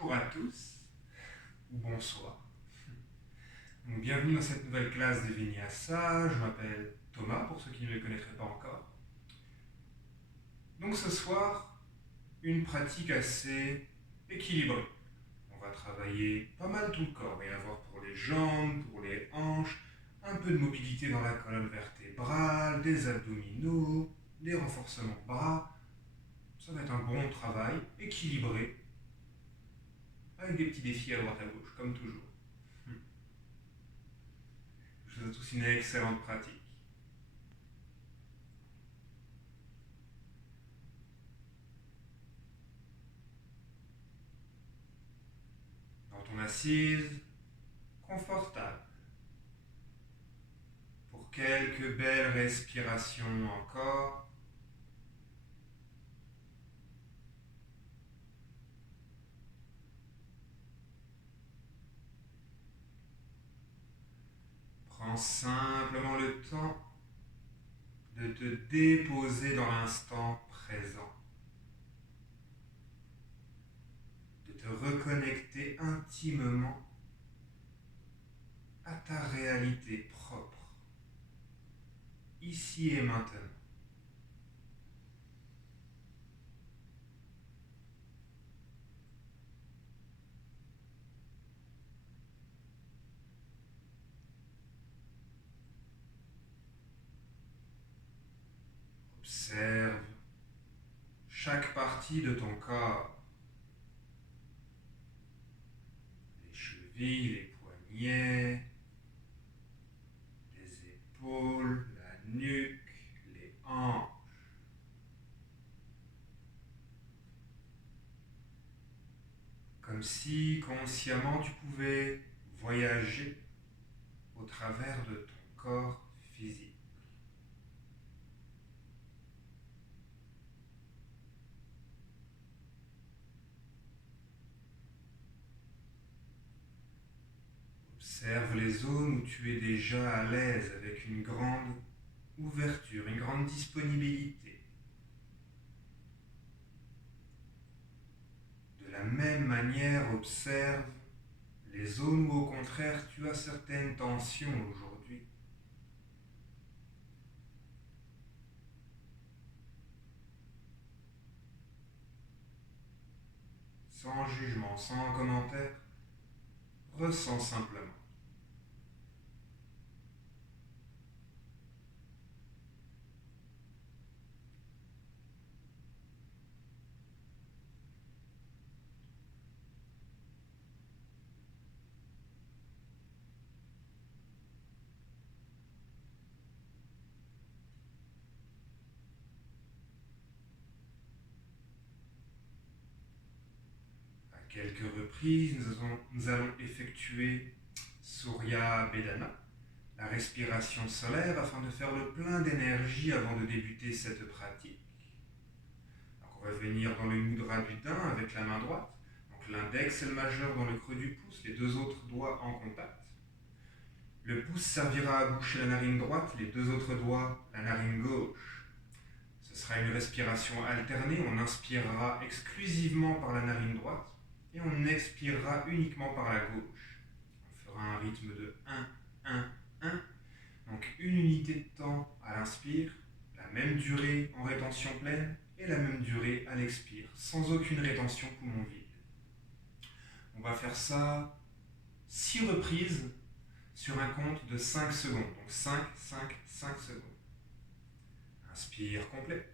Bonjour à tous, ou bonsoir. Donc, bienvenue dans cette nouvelle classe de Vinyasa. Je m'appelle Thomas, pour ceux qui ne me connaîtraient pas encore. Donc ce soir, une pratique assez équilibrée. On va travailler pas mal tout le corps. Il va y avoir pour les jambes, pour les hanches, un peu de mobilité dans la colonne vertébrale, des abdominaux, des renforcements de bras. Ça va être un bon travail, équilibré, avec des petits défis à droite à gauche, comme toujours. Je vous souhaite tous une excellente pratique. Dans ton assise, confortable. Pour quelques belles respirations encore. Prends simplement le temps de te déposer dans l'instant présent, de te reconnecter intimement à ta réalité propre, ici et maintenant. Observe chaque partie de ton corps, les chevilles, les poignets, les épaules, la nuque, les hanches. Comme si consciemment tu pouvais voyager au travers de ton corps physique. Observe les zones où tu es déjà à l'aise avec une grande ouverture, une grande disponibilité. De la même manière, observe les zones où au contraire tu as certaines tensions aujourd'hui. Sans jugement, sans commentaire, ressens simplement. À quelques reprises, nous allons effectuer Surya Bedana, la respiration solaire, afin de faire le plein d'énergie avant de débuter cette pratique. Donc on va venir dans le mudra du daim avec la main droite, donc l'index et le majeur dans le creux du pouce, les deux autres doigts en contact. Le pouce servira à boucher la narine droite, les deux autres doigts la narine gauche. Ce sera une respiration alternée, on inspirera exclusivement par la narine droite et on expirera uniquement par la gauche. On fera un rythme de 1, 1, 1. Donc une unité de temps à l'inspire, la même durée en rétention pleine et la même durée à l'expire, sans aucune rétention poumon vide. On va faire ça 6 reprises sur un compte de 5 secondes. Donc 5, 5, 5 secondes. Inspire complet.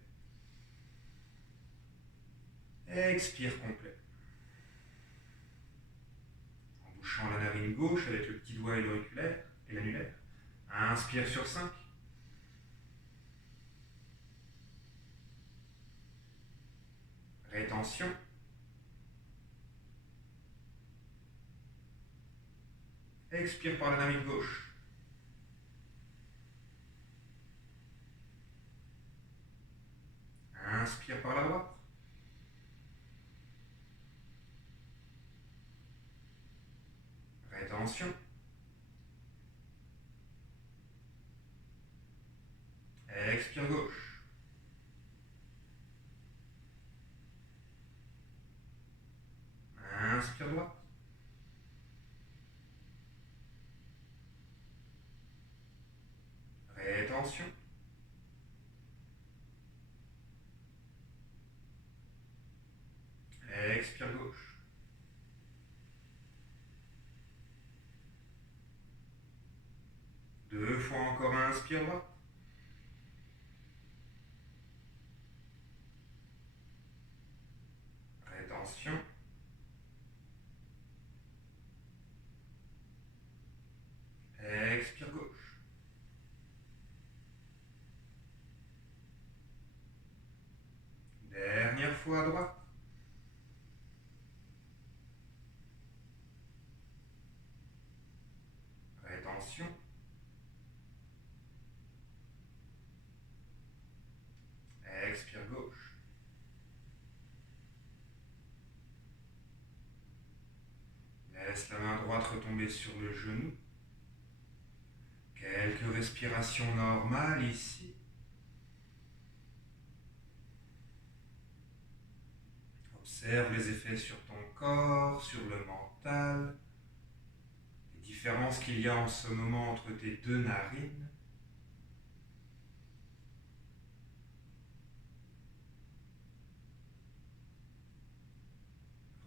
Expire complet. En bouchant la narine gauche avec le petit doigt et l'auriculaire et l'annulaire. Inspire sur 5. Rétention. Expire par la narine gauche. Inspire par la droite. Rétention. Expire gauche. Inspire Rétention. Expire gauche. Deux fois encore, inspire droite. Rétention. Expire gauche. Dernière fois à droite. Rétention. Expire gauche. Laisse la main droite retomber sur le genou. Quelques respirations normales ici. Observe les effets sur ton corps, sur le mental, les différences qu'il y a en ce moment entre tes deux narines.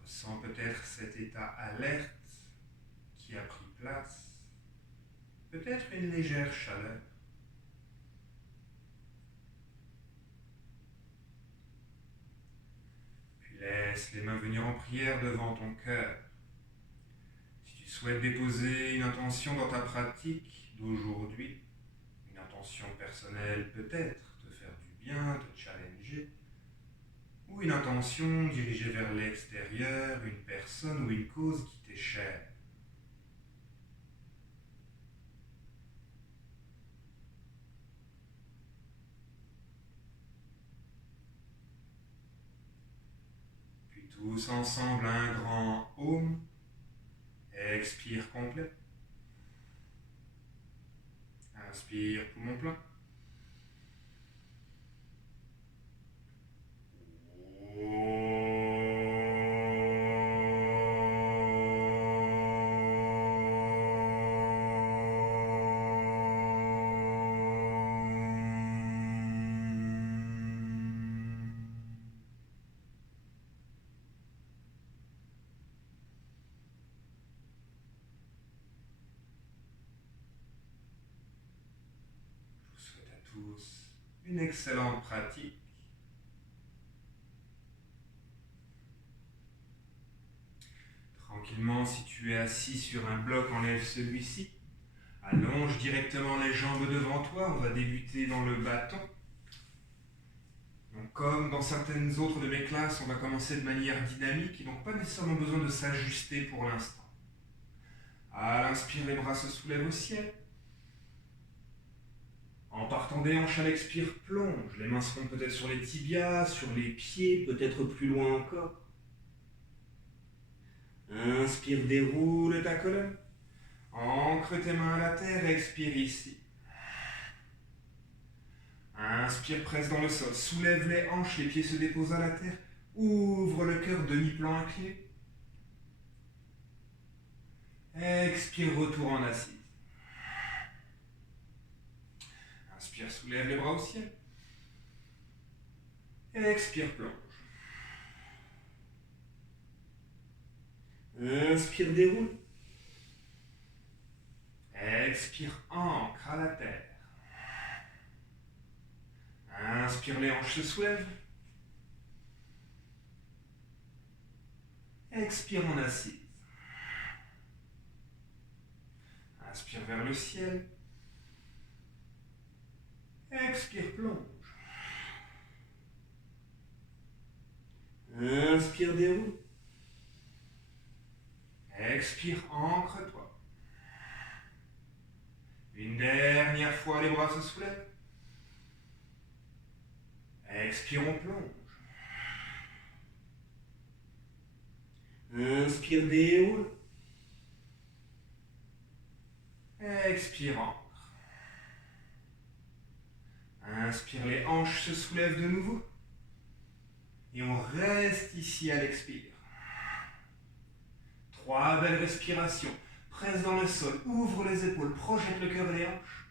Ressens peut-être cet état alerte qui a pris place, peut-être une légère chaleur. Puis laisse les mains venir en prière devant ton cœur. Si tu souhaites déposer une intention dans ta pratique d'aujourd'hui, une intention personnelle peut-être, te faire du bien, te challenger, ou une intention dirigée vers l'extérieur, une personne ou une cause qui t'est chère. Puis tous ensemble un grand Om. Expire complet. Inspire poumon plein. Je vous souhaite à tous une excellente pratique. Tranquillement, si tu es assis sur un bloc, enlève celui-ci. Allonge directement les jambes devant toi. On va débuter dans le bâton. Donc, comme dans certaines autres de mes classes, on va commencer de manière dynamique et donc pas nécessairement besoin de s'ajuster pour l'instant. À l'inspire, les bras se soulèvent au ciel. En partant des hanches à l'expire, plonge. Les mains seront peut-être sur les tibias, sur les pieds, peut-être plus loin encore. Inspire, déroule ta colonne. Ancre tes mains à la terre, expire ici. Inspire, presse dans le sol. Soulève les hanches, les pieds se déposent à la terre. Ouvre le cœur, demi-plan incliné. Expire, retour en assise. Inspire, soulève les bras au ciel. Expire, plonge. Inspire, déroule. Expire, ancre à la terre. Inspire, les hanches se soulèvent. Expire en assise. Inspire vers le ciel. Expire, plonge. Inspire, déroule. Expire, ancre-toi. Une dernière fois, les bras se soulèvent. Expire, on plonge. Inspire, déroule. Expire, ancre. Inspire, les hanches se soulèvent de nouveau. Et on reste ici à l'expire. 3 belles respirations. Presse dans le sol, ouvre les épaules, projette le cœur et les hanches.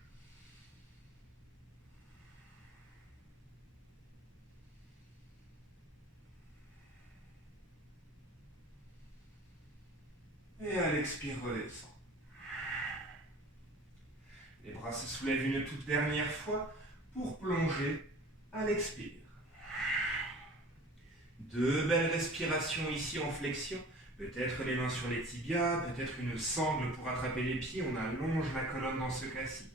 Et à l'expire, redescend. Les bras se soulèvent une toute dernière fois pour plonger à l'expire. 2 belles respirations ici en flexion. Peut-être les mains sur les tibias, peut-être une sangle pour attraper les pieds. On allonge la colonne dans ce cas-ci.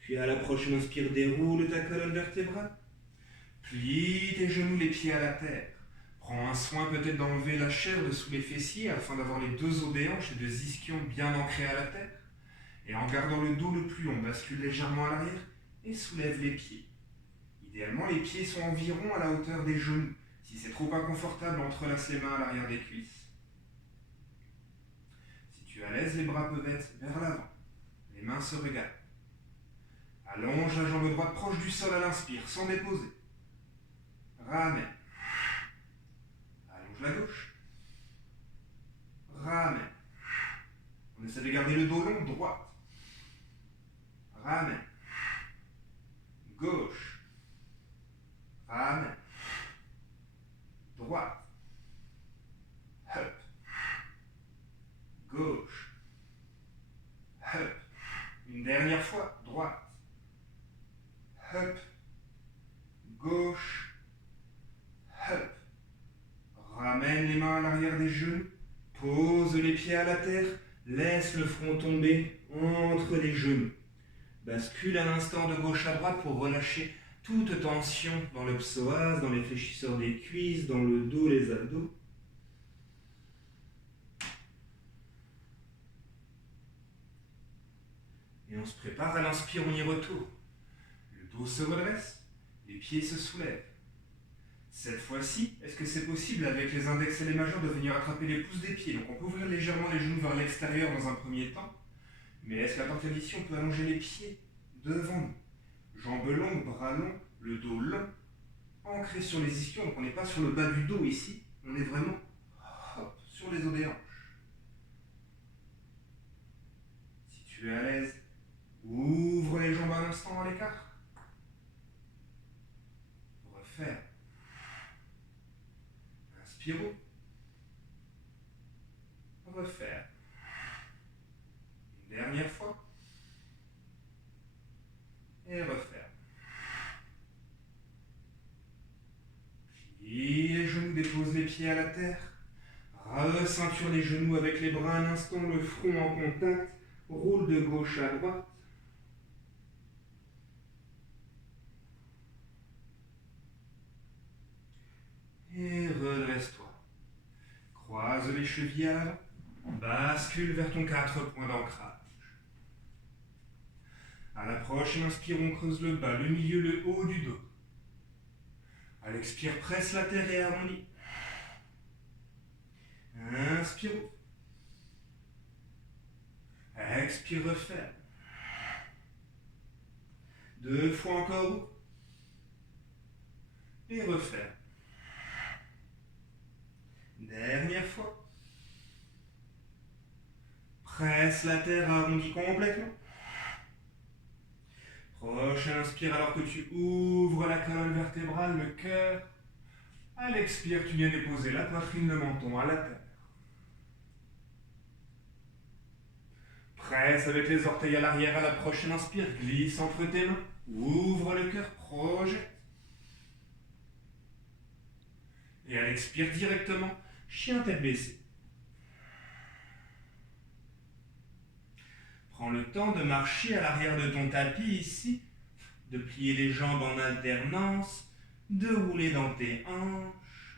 Puis à la prochaine inspire, déroule ta colonne vertébrale. Plie tes genoux, les pieds à la terre. Prends un soin peut-être d'enlever la chair de sous les fessiers afin d'avoir les 2 os des hanches et de ischions bien ancrés à la terre. Et en gardant le dos le plus long, bascule légèrement à l'arrière et soulève les pieds. Idéalement, les pieds sont environ à la hauteur des genoux. Si c'est trop inconfortable, entrelace les mains à l'arrière des cuisses. Si tu es à l'aise, les bras peuvent être vers l'avant. Les mains se regardent. Allonge la jambe droite proche du sol à l'inspire, sans déposer. Ramène. Allonge la gauche. Ramène. On essaie de garder le dos long, droite. Ramène. Gauche. Ramène. Droite. Hop. Gauche. Hop. Une dernière fois, droite. Hop. Gauche. Hop. Ramène les mains à l'arrière des genoux. Pose les pieds à la terre. Laisse le front tomber entre les genoux. Bascule à l'instant de gauche à droite pour relâcher toute tension dans le psoas, dans les fléchisseurs des cuisses, dans le dos, les abdos. Et on se prépare à l'inspire, on y retourne. Le dos se redresse, les pieds se soulèvent. Cette fois-ci, est-ce que c'est possible avec les index et les majeurs de venir attraper les pouces des pieds? Donc on peut ouvrir légèrement les genoux vers l'extérieur dans un premier temps. Mais est-ce qu'à partir d'ici, on peut allonger les pieds devant nous? Jambes longues, bras longs, le dos long, ancré sur les ischions. Donc on n'est pas sur le bas du dos ici, on est vraiment sur les os des hanches. Si tu es à l'aise, ouvre les jambes un instant à l'écart. Refaire. Inspire. Refaire. Une dernière fois. Et refaire. Plie les genoux, dépose les pieds à la terre. Receinture les genoux avec les bras un instant, le front en contact. Roule de gauche à droite. Et redresse-toi. Croise les chevilles à l'avant. Bascule vers ton 4 points d'ancrage. À la prochaine inspire, on creuse le bas, le milieu, le haut du dos. À l'expire, presse la terre et arrondis. Inspire. Expire, referme. 2 fois encore. Et referme. Dernière fois. Presse la terre, arrondis complètement. Prochain inspire alors que tu ouvres la colonne vertébrale, le cœur. À l'expire, tu viens déposer la poitrine, le menton à la terre. Presse avec les orteils à l'arrière à la prochaine inspire. Glisse entre tes mains. Ouvre le cœur, projette. Et à l'expire directement, chien tête baissée. Prends le temps de marcher à l'arrière de ton tapis ici, de plier les jambes en alternance, de rouler dans tes hanches.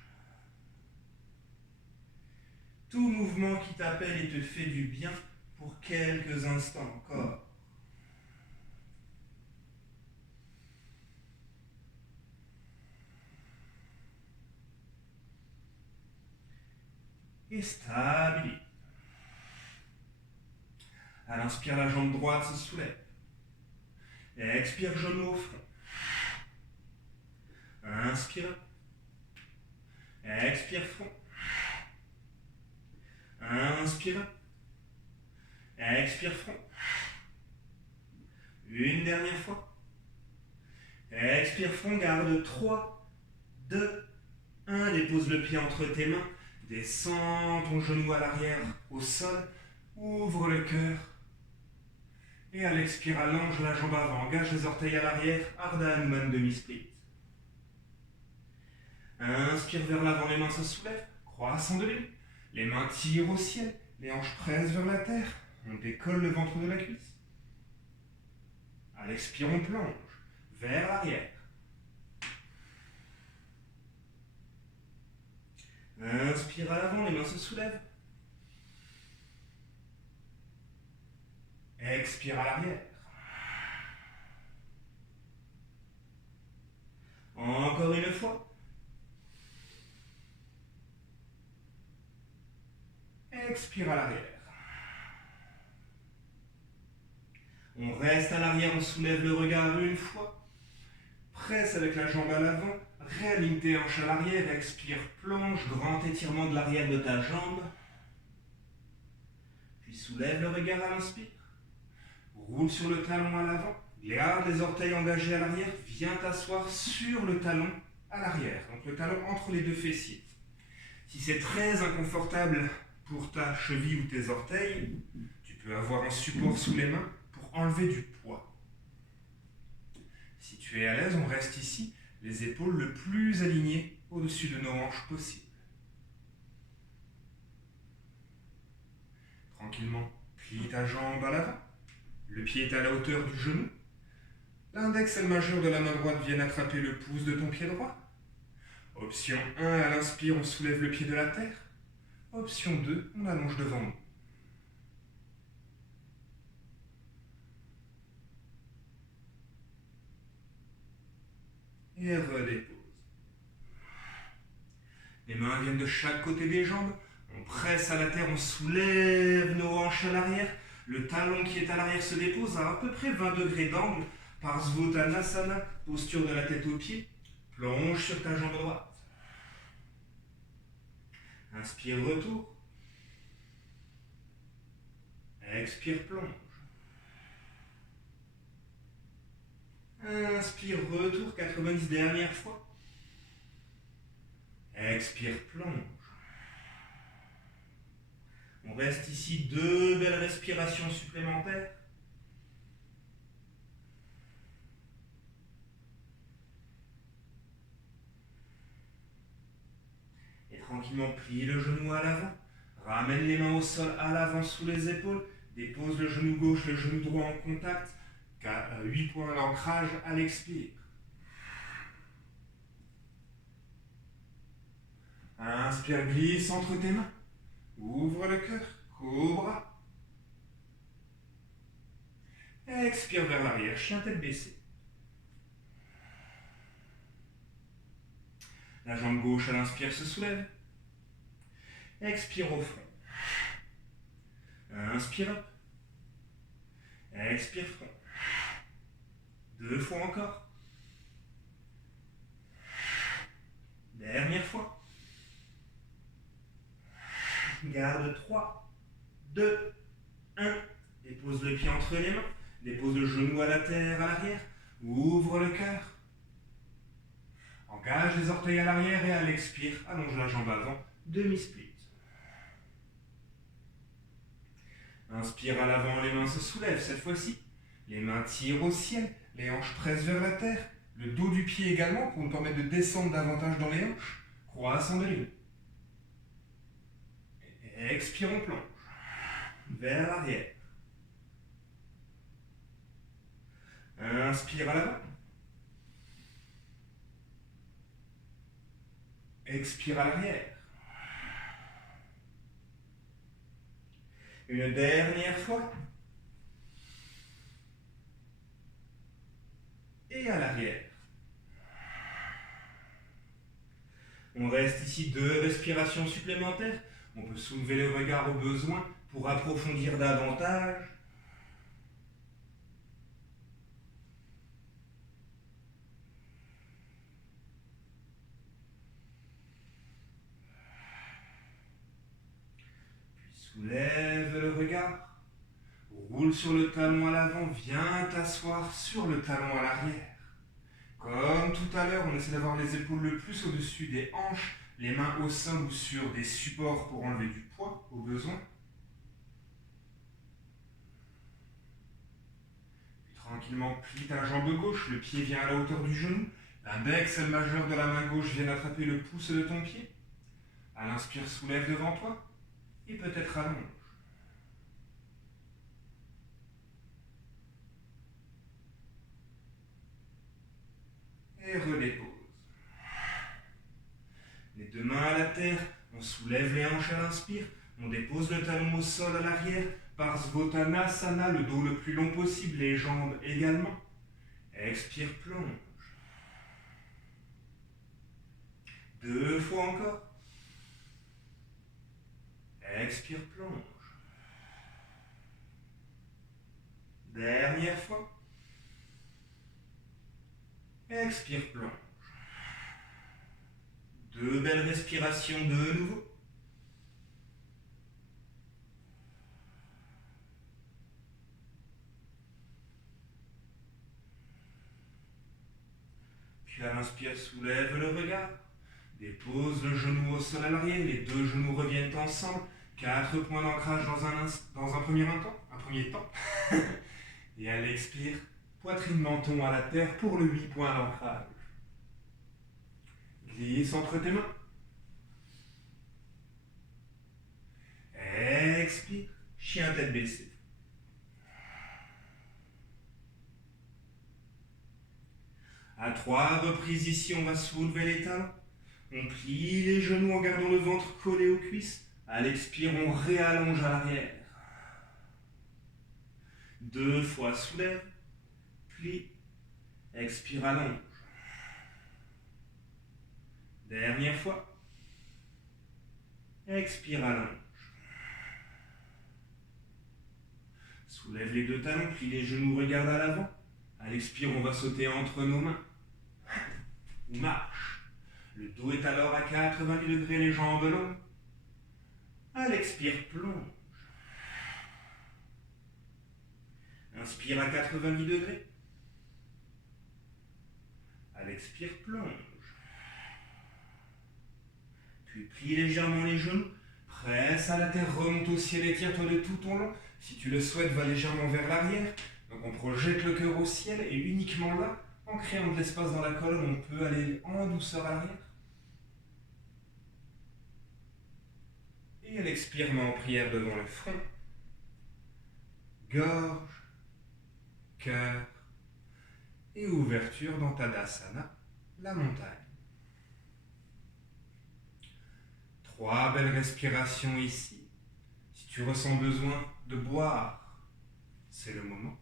Tout mouvement qui t'appelle et te fait du bien pour quelques instants encore. Et stabilise. À l'inspire, la jambe droite se soulève. Et expire, genou au front. Inspire. Expire, front. Inspire. Expire, front. Une dernière fois. Expire, front. Garde 3, 2, Dépose le pied entre tes mains. Descends ton genou à l'arrière au sol. Ouvre le cœur. Et à l'expire, allonge la jambe avant. Engage les orteils à l'arrière. Ardha Hanuman demi-split. Inspire vers l'avant, les mains se soulèvent. Croissant de lune. Les mains tirent au ciel. Les hanches pressent vers la terre. On décolle le ventre de la cuisse. À l'expire, on plonge vers l'arrière. Inspire à l'avant, les mains se soulèvent. Expire à l'arrière. Encore une fois. Expire à l'arrière. On reste à l'arrière, on soulève le regard une fois. Presse avec la jambe à l'avant. Réaligne tes hanches à l'arrière. Expire, plonge. Grand étirement de l'arrière de ta jambe. Puis soulève le regard à l'inspire. Roule sur le talon à l'avant. Garde les orteils engagés à l'arrière. Viens t'asseoir sur le talon à l'arrière. Donc le talon entre les deux fessiers. Si c'est très inconfortable pour ta cheville ou tes orteils, tu peux avoir un support sous les mains pour enlever du poids. Si tu es à l'aise, on reste ici, les épaules le plus alignées au-dessus de nos hanches possible. Tranquillement, plie ta jambe à l'avant. Le pied est à la hauteur du genou. L'index et le majeur de la main droite viennent attraper le pouce de ton pied droit. Option 1, à l'inspire, on soulève le pied de la terre. Option 2, on allonge devant nous. Et redépose. Les mains viennent de chaque côté des jambes. On presse à la terre, on soulève nos hanches à l'arrière. Le talon qui est à l'arrière se dépose à peu près 20 degrés d'angle. Parsvottanasana, posture de la tête aux pieds. Plonge sur ta jambe droite. Inspire, retour. Expire, plonge. Inspire, retour, 90 dernières fois. Expire, plonge. On reste ici 2 belles respirations supplémentaires. Et tranquillement, plie le genou à l'avant. Ramène les mains au sol à l'avant sous les épaules. Dépose le genou gauche, le genou droit en contact. 8 points d'ancrage à l'expire. Inspire, glisse entre tes mains. Ouvre le cœur, cobra. Expire vers l'arrière, chien tête baissée. La jambe gauche à l'inspire se soulève. Expire au front. Inspire up. Expire front. 2 fois encore. Dernière fois. Garde 3, 2, 1. Dépose le pied entre les mains. Dépose le genou à la terre, à l'arrière. Ouvre le cœur. Engage les orteils à l'arrière et à l'expire, allonge la jambe avant. Demi-split. Inspire à l'avant, les mains se soulèvent cette fois-ci. Les mains tirent au ciel. Les hanches pressent vers la terre. Le dos du pied également pour nous permettre de descendre davantage dans les hanches. Croissant de lune. Expire, on plonge. Vers l'arrière. Inspire à l'avant. Expire à l'arrière. Une dernière fois. Et à l'arrière. On reste ici 2 respirations supplémentaires. On peut soulever le regard au besoin pour approfondir davantage. Puis soulève le regard. Roule sur le talon à l'avant. Viens t'asseoir sur le talon à l'arrière. Comme tout à l'heure, on essaie d'avoir les épaules le plus au-dessus des hanches, les mains au sein ou sur des supports pour enlever du poids au besoin. Puis tranquillement, plie ta jambe gauche, le pied vient à la hauteur du genou. L'index et le majeur de la main gauche viennent attraper le pouce de ton pied. À l'inspire, soulève devant toi et peut-être allonge. Et redépose. Les deux mains à la terre, on soulève les hanches à l'inspire, on dépose le talon au sol à l'arrière, Parsvottanasana, le dos le plus long possible, les jambes également. Expire, plonge. 2 fois encore. Expire, plonge. Dernière fois. Expire, plonge. 2 belles respirations de nouveau. Puis à l'inspire, soulève le regard. Dépose le genou au sol à l'arrière, les 2 genoux reviennent ensemble. 4 points d'ancrage dans un premier temps. Et à l'expire, poitrine menton à la terre pour le 8 points d'ancrage. Glisse entre tes mains. Expire, chien tête baissée. À 3 reprises ici, on va soulever les talons. On plie les genoux en gardant le ventre collé aux cuisses. À l'expire, on réallonge à l'arrière. 2 fois, soulève, plie, expire, allonge. Dernière fois. Expire, allonge. Soulève les 2 talons, plie les genoux, regarde à l'avant. À l'expire, on va sauter entre nos mains. On marche. Le dos est alors à 90 degrés, les jambes longues. À l'expire, plonge. Inspire à 90 degrés. À l'expire, plonge. Puis plie légèrement les genoux. Presse à la terre, remonte au ciel, étire-toi de tout ton long. Si tu le souhaites, va légèrement vers l'arrière. Donc on projette le cœur au ciel et uniquement là, en créant de l'espace dans la colonne, on peut aller en douceur à l'arrière. Et à l'expire, main en prière devant le front. Gorge, cœur et ouverture dans Tadasana, la montagne. 3 belles respirations ici. Si tu ressens besoin de boire, c'est le moment.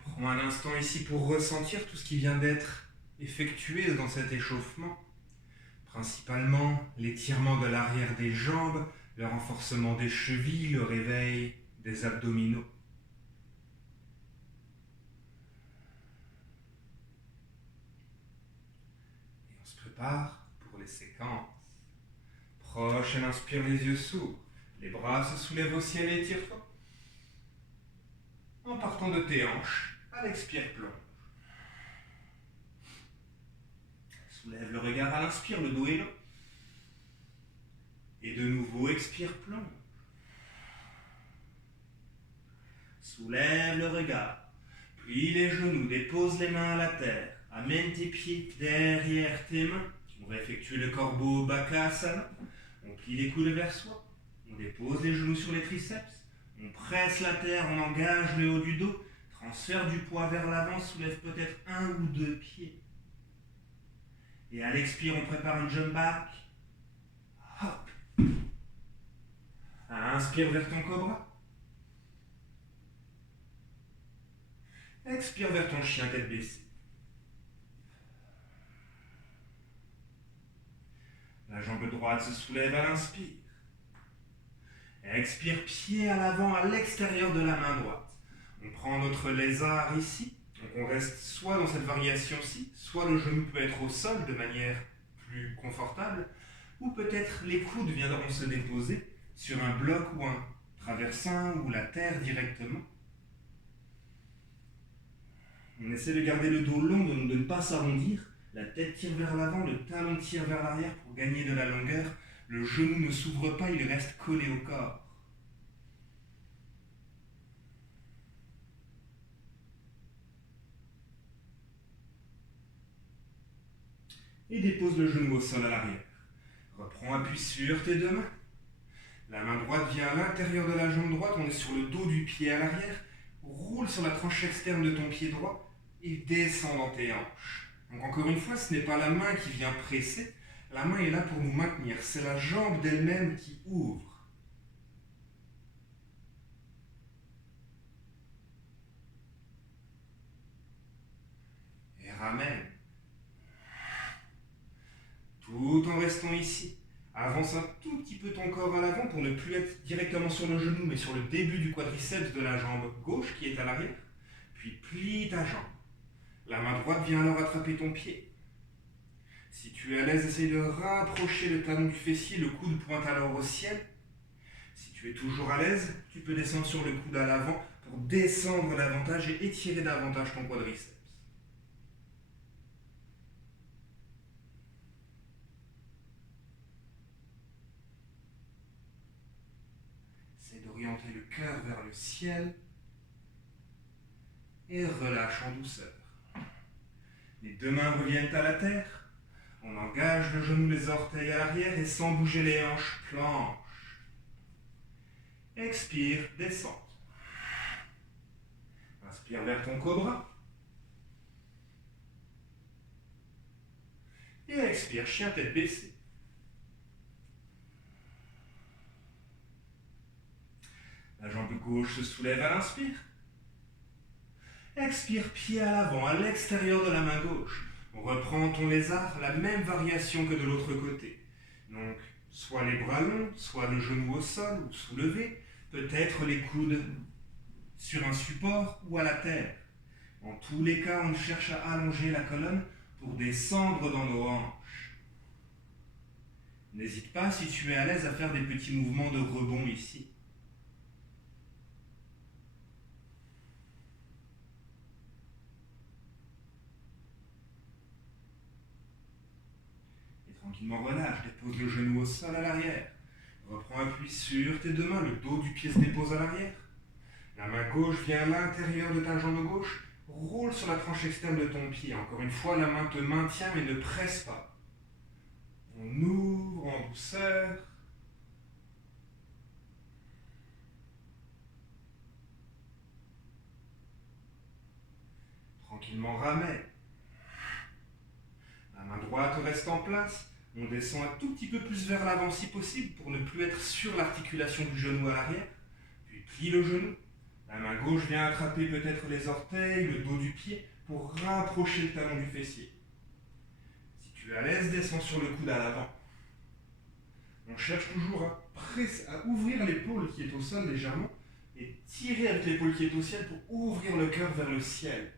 Prends un instant ici pour ressentir tout ce qui vient d'être effectué dans cet échauffement. Principalement l'étirement de l'arrière des jambes, le renforcement des chevilles, le réveil des abdominaux. Et on se prépare pour les séquences. Prochaine inspire, les yeux s'ouvrent. Les bras se soulèvent au ciel et étire-toi. En partant de tes hanches, à l'expire, plonge. Soulève le regard à l'inspire, le dos est long. Et de nouveau, expire, plonge. Soulève le regard. Plie les genoux, dépose les mains à la terre. Amène tes pieds derrière tes mains. On va effectuer le corbeau Bakasana. On plie les coudes vers soi. On dépose les genoux sur les triceps. On presse la terre, on engage le haut du dos. Transfère du poids vers l'avant, soulève peut-être 1 ou 2 pieds. Et à l'expire, on prépare un jump back. Hop. Inspire vers ton cobra. Expire vers ton chien tête baissée. La jambe droite se soulève à l'inspire. Expire, pied à l'avant à l'extérieur de la main droite. On prend notre lézard ici. Donc on reste soit dans cette variation-ci, soit le genou peut être au sol de manière plus confortable, ou peut-être les coudes viendront se déposer sur un bloc ou un traversin ou la terre directement. On essaie de garder le dos long, de ne pas s'arrondir. La tête tire vers l'avant, le talon tire vers l'arrière pour gagner de la longueur. Le genou ne s'ouvre pas, il reste collé au corps. Et dépose le genou au sol à l'arrière. Reprends appui sur tes deux mains. La main droite vient à l'intérieur de la jambe droite, on est sur le dos du pied à l'arrière. Roule sur la tranche externe de ton pied droit et descend dans tes hanches. Donc encore une fois, ce n'est pas la main qui vient presser, la main est là pour nous maintenir. C'est la jambe d'elle-même qui ouvre. Et ramène. Tout en restant ici. Avance un tout petit peu ton corps à l'avant pour ne plus être directement sur le genou, mais sur le début du quadriceps de la jambe gauche qui est à l'arrière. Puis plie ta jambe. La main droite vient alors attraper ton pied. Si tu es à l'aise, essaye de rapprocher le talon du fessier, le coude pointe alors au ciel. Si tu es toujours à l'aise, tu peux descendre sur le coude à l'avant pour descendre davantage et étirer davantage ton quadriceps. Essaye d'orienter le cœur vers le ciel et relâche en douceur. Les deux mains reviennent à la terre. On engage le genou, les orteils à l'arrière et sans bouger les hanches, planche. Expire, descente. Inspire vers ton cobra. Et expire, chien tête baissée. La jambe gauche se soulève à l'inspire. Expire, pied à l'avant, à l'extérieur de la main gauche. On reprend ton lézard, la même variation que de l'autre côté. Donc, soit les bras longs, soit le genou au sol ou soulevé, peut-être les coudes sur un support ou à la terre. En tous les cas, on cherche à allonger la colonne pour descendre dans nos hanches. N'hésite pas, si tu es à l'aise, à faire des petits mouvements de rebond ici. Tranquillement relâche, dépose le genou au sol à l'arrière. Reprends appui sur tes deux mains, le dos du pied se dépose à l'arrière. La main gauche vient à l'intérieur de ta jambe gauche, roule sur la tranche externe de ton pied. Encore une fois, la main te maintient mais ne presse pas. On ouvre en douceur. Tranquillement ramène. La main droite reste en place. On descend un tout petit peu plus vers l'avant si possible pour ne plus être sur l'articulation du genou à l'arrière. Puis plie le genou. La main gauche vient attraper peut-être les orteils, le dos du pied pour rapprocher le talon du fessier. Si tu es à l'aise, descends sur le coude à l'avant. On cherche toujours à ouvrir l'épaule qui est au sol légèrement et tirer avec l'épaule qui est au ciel pour ouvrir le cœur vers le ciel.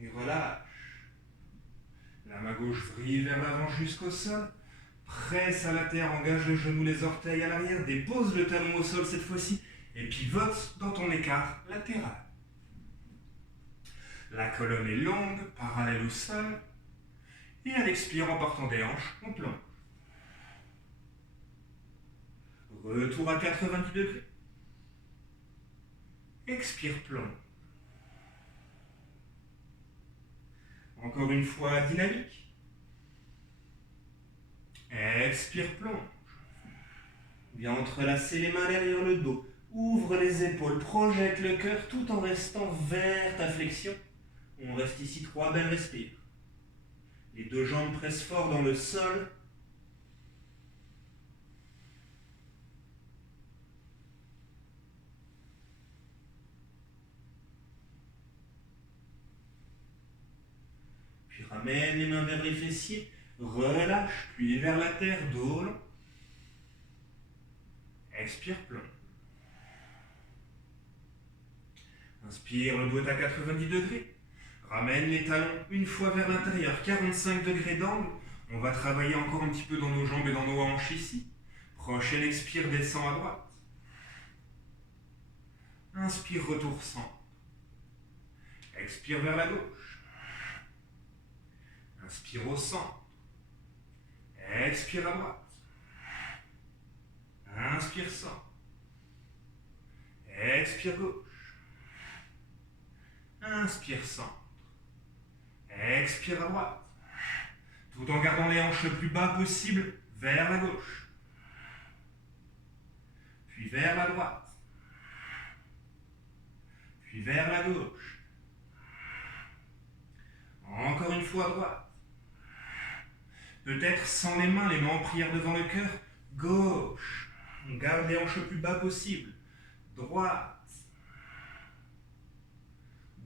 Et relâche. La main gauche vrille vers l'avant jusqu'au sol. Presse à la terre, engage le genou, les orteils à l'arrière, dépose le talon au sol cette fois-ci et pivote dans ton écart latéral. La colonne est longue, parallèle au sol. Et à l'expire, en partant des hanches, on plonge. Retour à 90 degrés. Expire, plonge. Encore une fois, dynamique. Expire, plonge. Bien entrelacer les mains derrière le dos. Ouvre les épaules, projette le cœur tout en restant vers ta flexion. On reste ici 3 belles respires. Les deux jambes pressent fort dans le sol. Puis ramène les mains vers les fessiers. Relâche, puis vers la terre, dos long. Expire, plonge. Inspire, le dos est à 90 degrés. Ramène les talons une fois vers l'intérieur, 45 degrés d'angle. On va travailler encore un petit peu dans nos jambes et dans nos hanches ici. Prochaine expire, descend à droite. Inspire, retour centre. Expire vers la gauche. Inspire au centre. Expire à droite. Inspire centre. Expire gauche. Inspire centre. Expire à droite. Tout en gardant les hanches le plus bas possible vers la gauche. Puis vers la droite. Puis vers la gauche. Encore une fois à droite. Peut-être sans les mains en prière devant le cœur. Gauche. On garde les hanches le plus bas possible. Droite.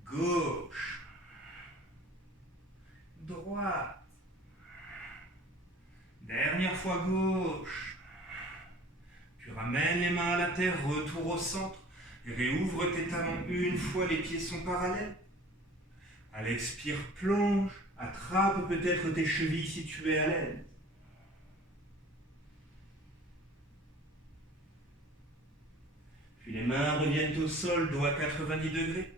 Gauche. Droite. Dernière fois gauche. Puis ramène les mains à la terre, retour au centre. Réouvre tes talons une fois, les pieds sont parallèles. À l'expire, plonge. Attrape peut-être tes chevilles si tu es à l'aise. Puis les mains reviennent au sol, dos à 90 degrés.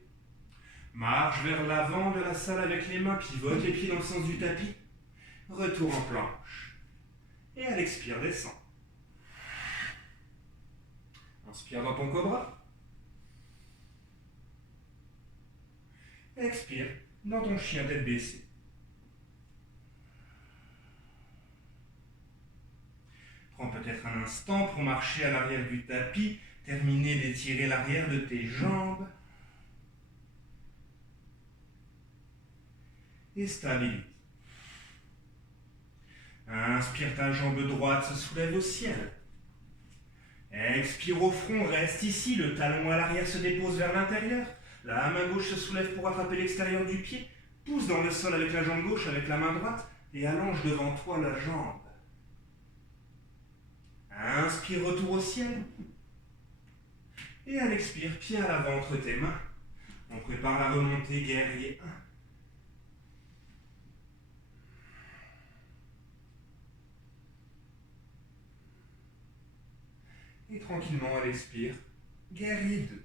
Marche vers l'avant de la salle avec les mains, pivote les pieds dans le sens du tapis. Retour en planche. Et à l'expire, descend. Inspire dans ton cobra. Expire dans ton chien tête baissée. Prends peut-être un instant pour marcher à l'arrière du tapis, terminer d'étirer l'arrière de tes jambes. Et stabilise. Inspire, ta jambe droite se soulève au ciel. Expire au front, reste ici, le talon à l'arrière se dépose vers l'intérieur. La main gauche se soulève pour attraper l'extérieur du pied. Pousse dans le sol avec la jambe gauche, avec la main droite, et allonge devant toi la jambe. Inspire, retour au ciel. Et à l'expire, pied à l'avant entre tes mains. On prépare la remontée, guerrier 1. Et tranquillement à l'expire, guerrier 2.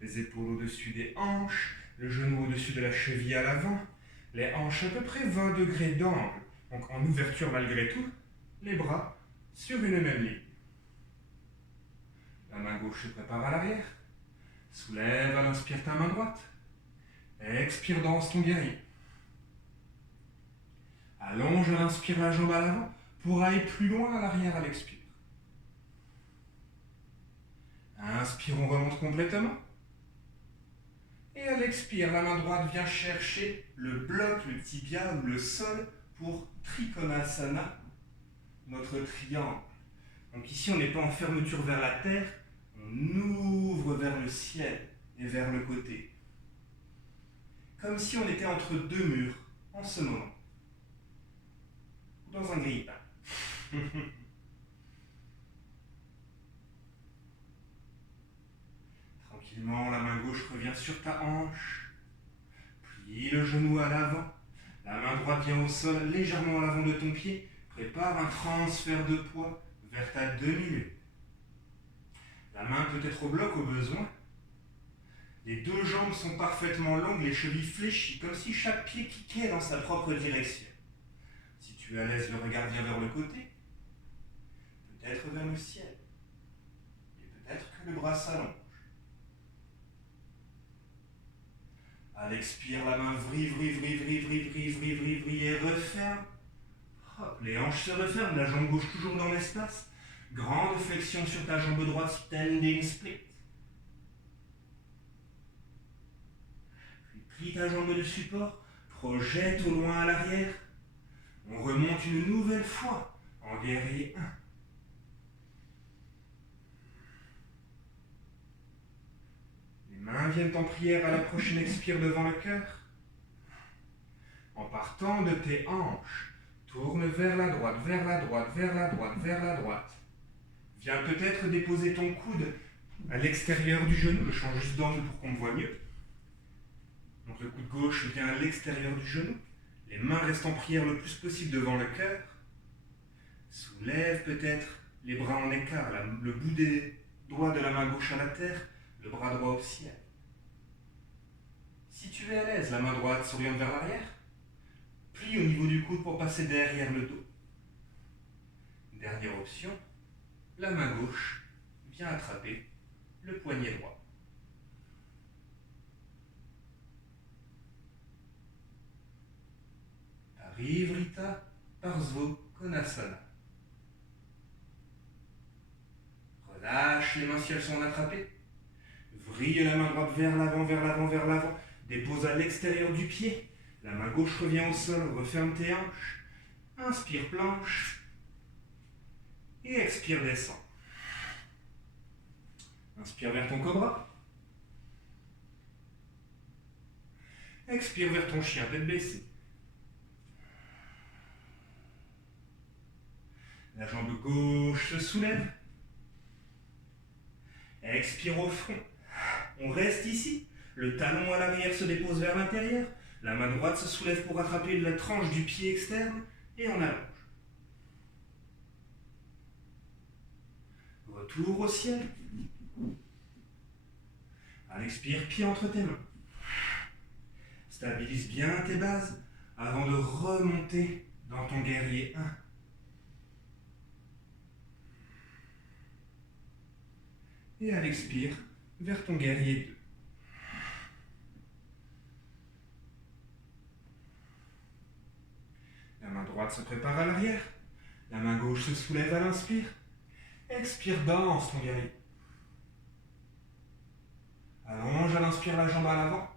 Les épaules au-dessus des hanches, le genou au-dessus de la cheville à l'avant, les hanches à peu près 20 degrés d'angle, donc en ouverture malgré tout, les bras sur une même ligne. La main gauche se prépare à l'arrière, soulève à l'inspire ta main droite, expire, danse ton guerrier. Allonge à l'inspire la jambe à l'avant, pour aller plus loin à l'arrière à l'expire. Inspire, on remonte complètement. Et à l'expire, la main droite vient chercher le bloc, le tibia ou le sol pour Trikonasana, notre triangle. Donc ici, on n'est pas en fermeture vers la terre, on ouvre vers le ciel et vers le côté. Comme si on était entre deux murs en ce moment. Dans un grille-pain. Tranquillement, la main gauche revient sur ta hanche. Plie le genou à l'avant. La main droite vient au sol, légèrement à l'avant de ton pied. Prépare un transfert de poids vers ta demi-lune. La main peut être au bloc au besoin. Les deux jambes sont parfaitement longues, les chevilles fléchies, comme si chaque pied kickait dans sa propre direction. Si tu es à l'aise, le regard vient vers le côté, peut-être vers le ciel, et peut-être que le bras s'allonge. À l'expire, la main vrille et referme. Hop, les hanches se referment, la jambe gauche toujours dans l'espace. Grande flexion sur ta jambe droite, standing split. Puis plie ta jambe de support, projette au loin à l'arrière. On remonte une nouvelle fois en guerrier 1. Les mains viennent en prière à la prochaine expire devant le cœur. En partant de tes hanches, tourne vers la droite, vers la droite, vers la droite, vers la droite. Viens peut-être déposer ton coude à l'extérieur du genou, je change juste d'angle pour qu'on me voit mieux. Donc le coude gauche vient à l'extérieur du genou. Les mains restent en prière le plus possible devant le cœur. Soulève peut-être les bras en écart, le bout des doigts de la main gauche à la terre, le bras droit au ciel. Si tu es à l'aise, la main droite s'oriente vers l'arrière. Plie au niveau du coude pour passer derrière le dos. Dernière option, la main gauche vient attraper le poignet droit. Parivrtta Parsvo Konasana. Relâche les mains si elles sont attrapées. Vrille la main droite vers l'avant, vers l'avant, vers l'avant. Dépose à l'extérieur du pied. La main gauche revient au sol, referme tes hanches. Inspire, planche. Et expire, descend. Inspire vers ton cobra. Expire vers ton chien, tête baissée. La jambe gauche se soulève. Expire au front. On reste ici. Le talon à l'arrière se dépose vers l'intérieur. La main droite se soulève pour attraper la tranche du pied externe et on allonge. Retour au ciel. À l'expire, pied entre tes mains. Stabilise bien tes bases avant de remonter dans ton guerrier 1. Et à l'expire, vers ton guerrier 2. La main droite se prépare à l'arrière. La main gauche se soulève à l'inspire. Expire, danse ton guerrier. Allonge à l'inspire la jambe à l'avant.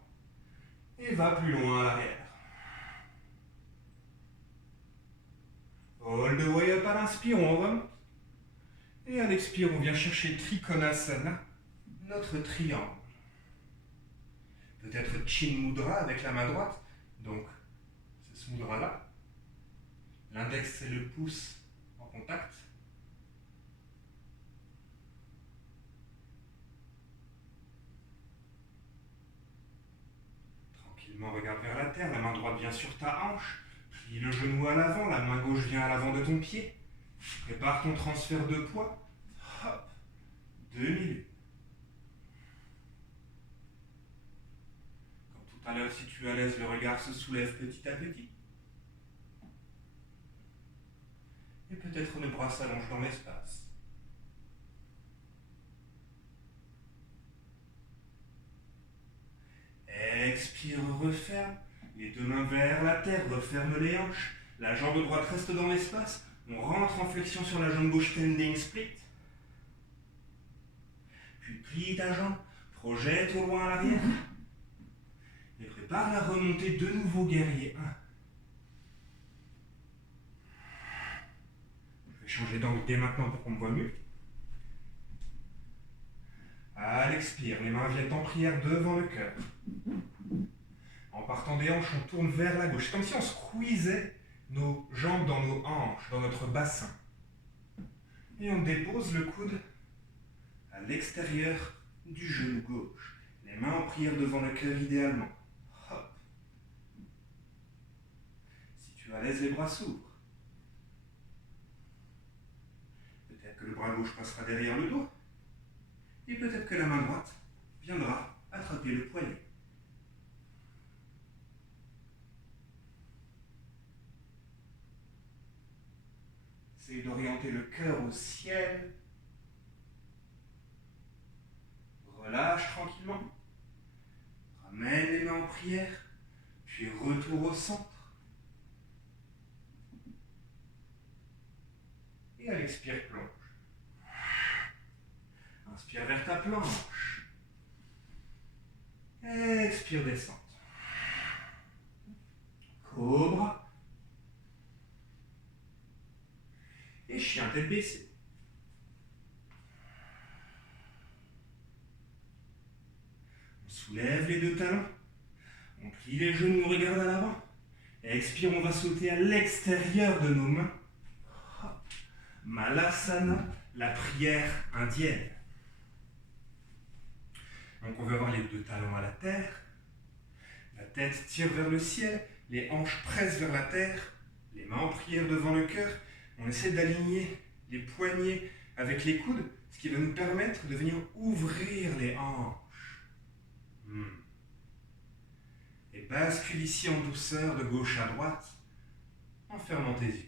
Et va plus loin à l'arrière. All the way up à l'inspire, on remonte. Et à l'expire, on vient chercher Trikonasana, notre triangle. Peut-être Chin Mudra avec la main droite. Donc, c'est ce mudra-là. L'index et le pouce en contact. Tranquillement, regarde vers la terre. La main droite vient sur ta hanche. Plie le genou à l'avant. La main gauche vient à l'avant de ton pied. Prépare ton transfert de poids. Hop. 2 minutes. Comme tout à l'heure, si tu es à l'aise, le regard se soulève petit à petit. Et peut-être le bras s'allonge dans l'espace. Expire, referme. Les deux mains vers la terre, referme les hanches. La jambe droite reste dans l'espace. On rentre en flexion sur la jambe gauche, standing split. Puis plie ta jambe, projette au loin à l'arrière. Et prépare la remontée de nouveau guerrier 1. Je vais changer d'angle dès maintenant pour qu'on me voit mieux. À l'expire, les mains viennent en prière devant le cœur. En partant des hanches, on tourne vers la gauche. C'est comme si on squeezait nos jambes dans nos hanches, dans notre bassin. Et on dépose le coude à l'extérieur du genou gauche. Les mains en prière devant le cœur idéalement. Hop. Si tu es à l'aise, les bras s'ouvrent. Peut-être que le bras gauche passera derrière le dos. Et peut-être que la main droite viendra attraper le poignet. Essaye d'orienter le cœur au ciel. Relâche tranquillement. Ramène les mains en prière, puis retour au centre. Et à l'expire, plonge. Inspire vers ta planche. Expire, descente. Cobra. Et chien tête baissée. On soulève les deux talons. On plie les genoux, on regarde à l'avant. Expire, on va sauter à l'extérieur de nos mains. Malasana, la prière indienne. Donc on veut avoir les deux talons à la terre. La tête tire vers le ciel, les hanches pressent vers la terre, les mains en prière devant le cœur. On essaie d'aligner les poignets avec les coudes, ce qui va nous permettre de venir ouvrir les hanches. Et bascule ici en douceur de gauche à droite, en fermant tes yeux.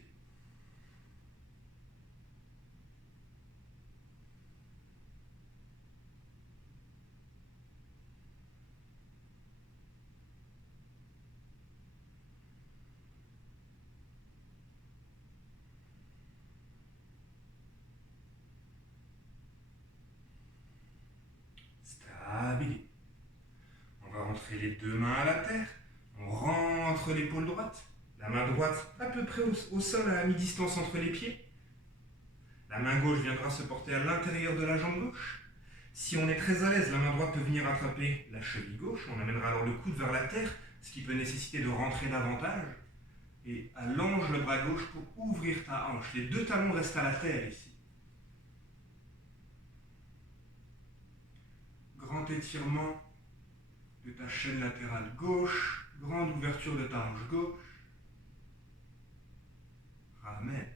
Stabilise. On va rentrer les deux mains à la terre. On rentre l'épaule droite. La main droite à peu près au sol à mi-distance entre les pieds. La main gauche viendra se porter à l'intérieur de la jambe gauche. Si on est très à l'aise, la main droite peut venir attraper la cheville gauche. On amènera alors le coude vers la terre, ce qui peut nécessiter de rentrer davantage. Et allonge le bras gauche pour ouvrir ta hanche. Les deux talons restent à la terre ici. Grand étirement de ta chaîne latérale gauche, grande ouverture de ta hanche gauche. Ramène.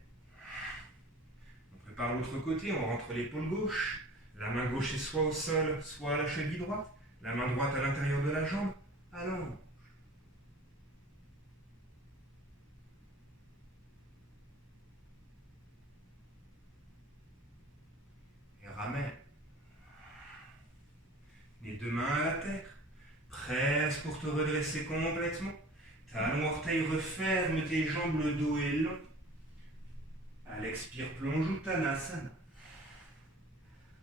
On prépare l'autre côté, on rentre l'épaule gauche. La main gauche est soit au sol, soit à la cheville droite. La main droite à l'intérieur de la jambe. Allonge. Et ramène. Les deux mains à la terre. Presse pour te redresser complètement. Talon orteil referme tes jambes, le dos est long. À l'expire, plonge Uttanasana.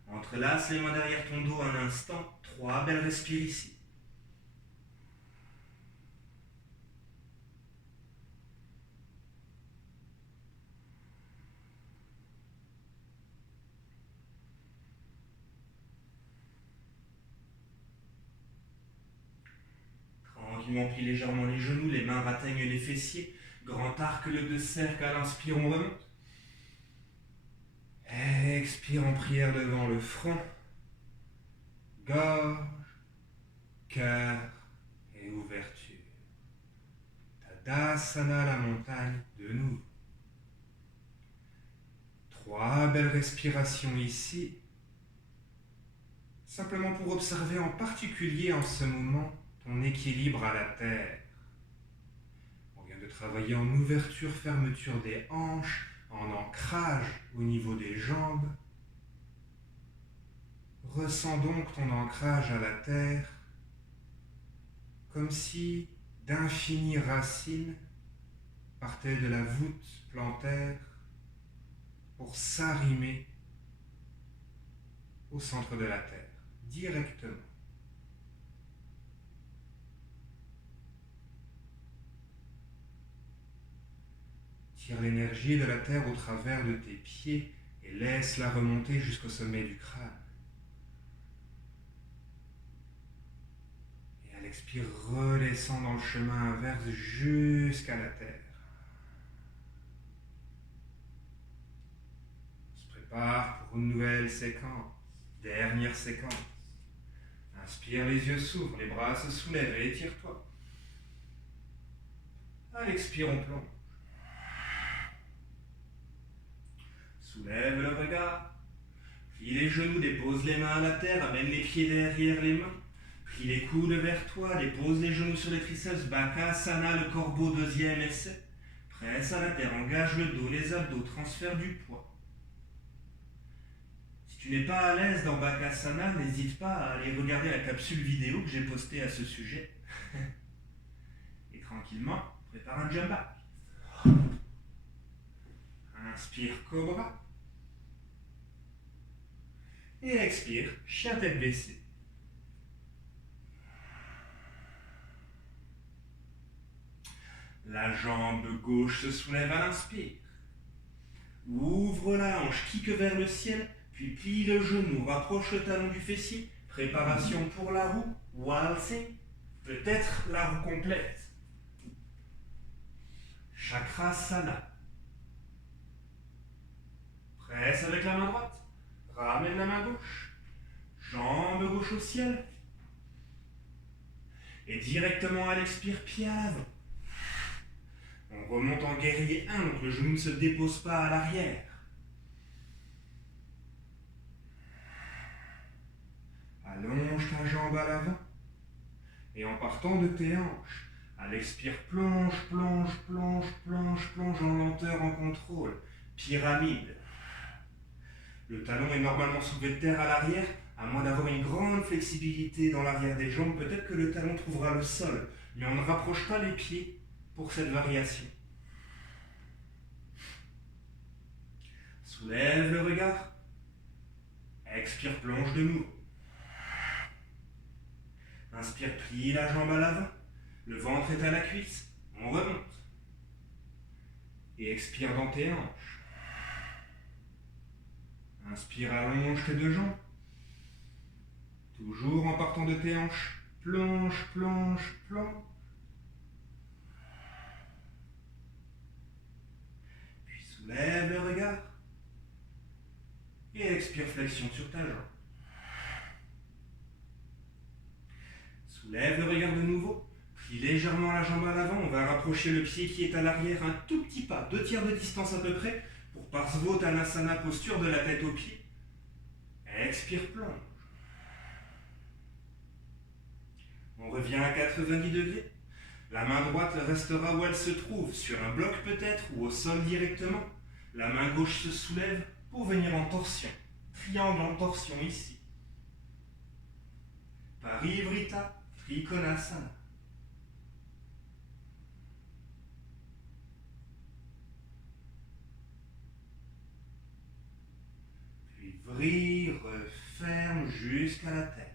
Entrelace les mains derrière ton dos un instant. 3 belles respires ici. Tranquillement, plie légèrement les genoux, les mains ratteignent les fessiers. Grand arc le de cercle, à l'inspire, on remonte. Expire en prière devant le front. Gorge, cœur et ouverture. Tadasana, la montagne, de nouveau. 3 belles respirations ici. Simplement pour observer en particulier en ce moment ton équilibre à la terre. On vient de travailler en ouverture, fermeture des hanches, en ancrage au niveau des jambes. Ressens donc ton ancrage à la terre, comme si d'infinies racines partaient de la voûte plantaire pour s'arrimer au centre de la terre, directement. Tire l'énergie de la terre au travers de tes pieds et laisse-la remonter jusqu'au sommet du crâne. Et à l'expire, redescends dans le chemin inverse jusqu'à la terre. On se prépare pour une nouvelle séquence, dernière séquence. Inspire, les yeux s'ouvrent, les bras se soulèvent et étire-toi. À l'expire, on plonge. Soulève le regard, plie les genoux, dépose les mains à la terre, amène les pieds derrière les mains, plie les coudes vers toi, dépose les genoux sur les triceps, Bakasana, le corbeau, deuxième essai, presse à la terre, engage le dos, les abdos, transfère du poids. Si tu n'es pas à l'aise dans Bakasana, n'hésite pas à aller regarder la capsule vidéo que j'ai postée à ce sujet. Et tranquillement, prépare un jump back. Inspire, cobra. Et expire, chien tête baissée. La jambe gauche se soulève à l'inspire. Ouvre la hanche, kick vers le ciel, puis plie le genou, rapproche le talon du fessier. Préparation pour la roue, waltzing, peut-être la roue complète. Chakrasana. Presse avec la main droite. Ramène la main gauche. Jambe gauche au ciel. Et directement à l'expire, pied à l'avant. On remonte en guerrier 1, donc le genou ne se dépose pas à l'arrière. Allonge ta jambe à l'avant. Et en partant de tes hanches, à l'expire, plonge, plonge, plonge, plonge, plonge en lenteur, en contrôle. Pyramide. Le talon est normalement soulevé de terre à l'arrière, à moins d'avoir une grande flexibilité dans l'arrière des jambes. Peut-être que le talon trouvera le sol, mais on ne rapproche pas les pieds pour cette variation. Soulève le regard. Expire, plonge de nouveau. Inspire, plie la jambe à l'avant. Le ventre est à la cuisse. On remonte. Et expire dans tes hanches. Inspire, allonge tes deux jambes. Toujours en partant de tes hanches. Plonge, plonge, plonge. Puis soulève le regard. Et expire, flexion sur ta jambe. Soulève le regard de nouveau. Plie légèrement la jambe à l'avant. On va rapprocher le pied qui est à l'arrière un tout petit pas, 2/3 de distance à peu près, pour Parsvottanasana, posture de la tête aux pieds. Expire, plonge. On revient à 90 degrés. La main droite restera où elle se trouve, sur un bloc peut-être ou au sol directement. La main gauche se soulève pour venir en torsion. Triangle en torsion ici. Parivrita, Trikonasana. Puis vrille, referme jusqu'à la terre.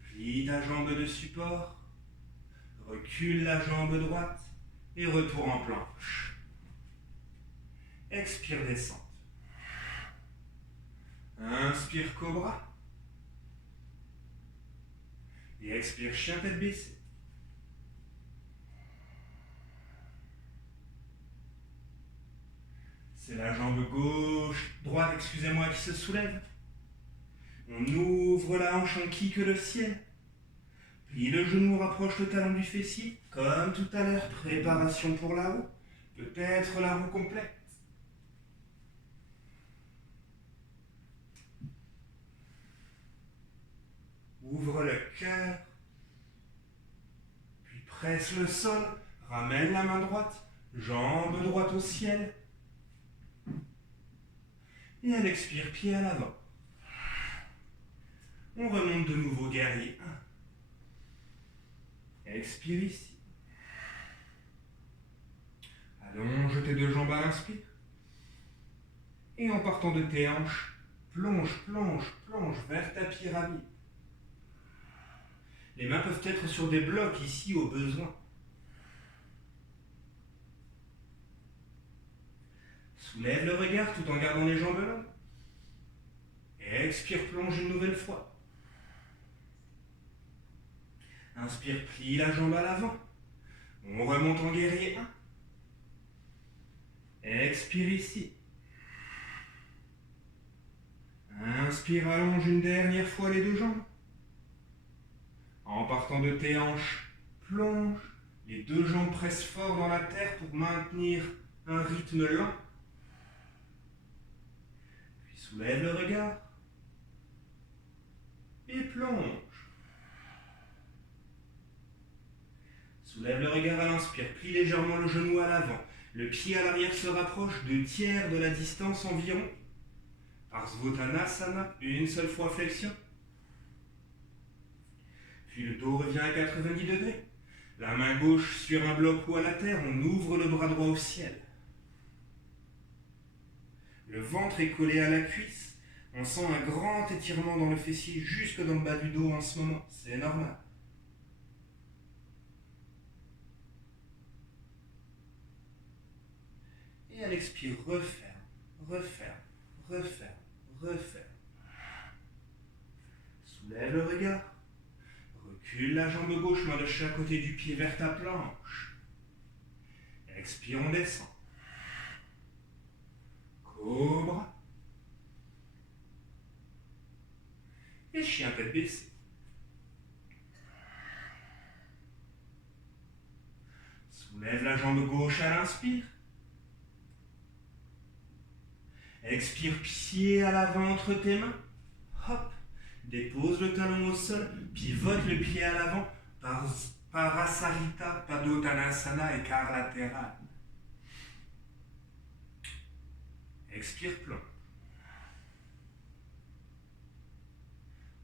Plie ta jambe de support. Recule la jambe droite et retour en planche. Expire, descente. Inspire, cobra. Et expire, chien tête baissée. C'est la jambe droite, excusez-moi, qui se soulève. On ouvre la hanche, on kick le ciel. Plie le genou, rapproche le talon du fessier. Comme tout à l'heure, préparation pour la roue. Peut-être la roue complète. Ouvre le cœur. Puis presse le sol. Ramène la main droite. Jambe droite au ciel. Et elle expire, pied à l'avant. On remonte de nouveau, guerrier 1. Expire ici. Allonge tes deux jambes à l'inspire. Et en partant de tes hanches, plonge, plonge, plonge vers ta pyramide. Les mains peuvent être sur des blocs ici au besoin. Soulève le regard tout en gardant les jambes longues. Et expire, plonge une nouvelle fois. Inspire, plie la jambe à l'avant. On remonte en guerrier 1. Expire ici. Inspire, allonge une dernière fois les deux jambes. En partant de tes hanches, plonge. Les deux jambes pressent fort dans la terre pour maintenir un rythme lent. Puis soulève le regard. Et plonge. Soulève le regard à l'inspire, plie légèrement le genou à l'avant. Le pied à l'arrière se rapproche, 2/3 de la distance environ. Parsvottanasana, une seule fois flexion. Puis le dos revient à 90 degrés. La main gauche sur un bloc ou à la terre, on ouvre le bras droit au ciel. Le ventre est collé à la cuisse. On sent un grand étirement dans le fessier jusque dans le bas du dos en ce moment. C'est normal. Et à l'expire, referme, referme, referme, referme. Soulève le regard. Recule la jambe gauche, main de chaque côté du pied vers ta planche. Expire, on descend. Cobra. Et chien tête baissée. Soulève la jambe gauche à l'inspire. Expire, pied à l'avant entre tes mains. Hop. Dépose le talon au sol, pivote le pied à l'avant. Parasarita Padottanasana, écart latéral. Expire, plonge.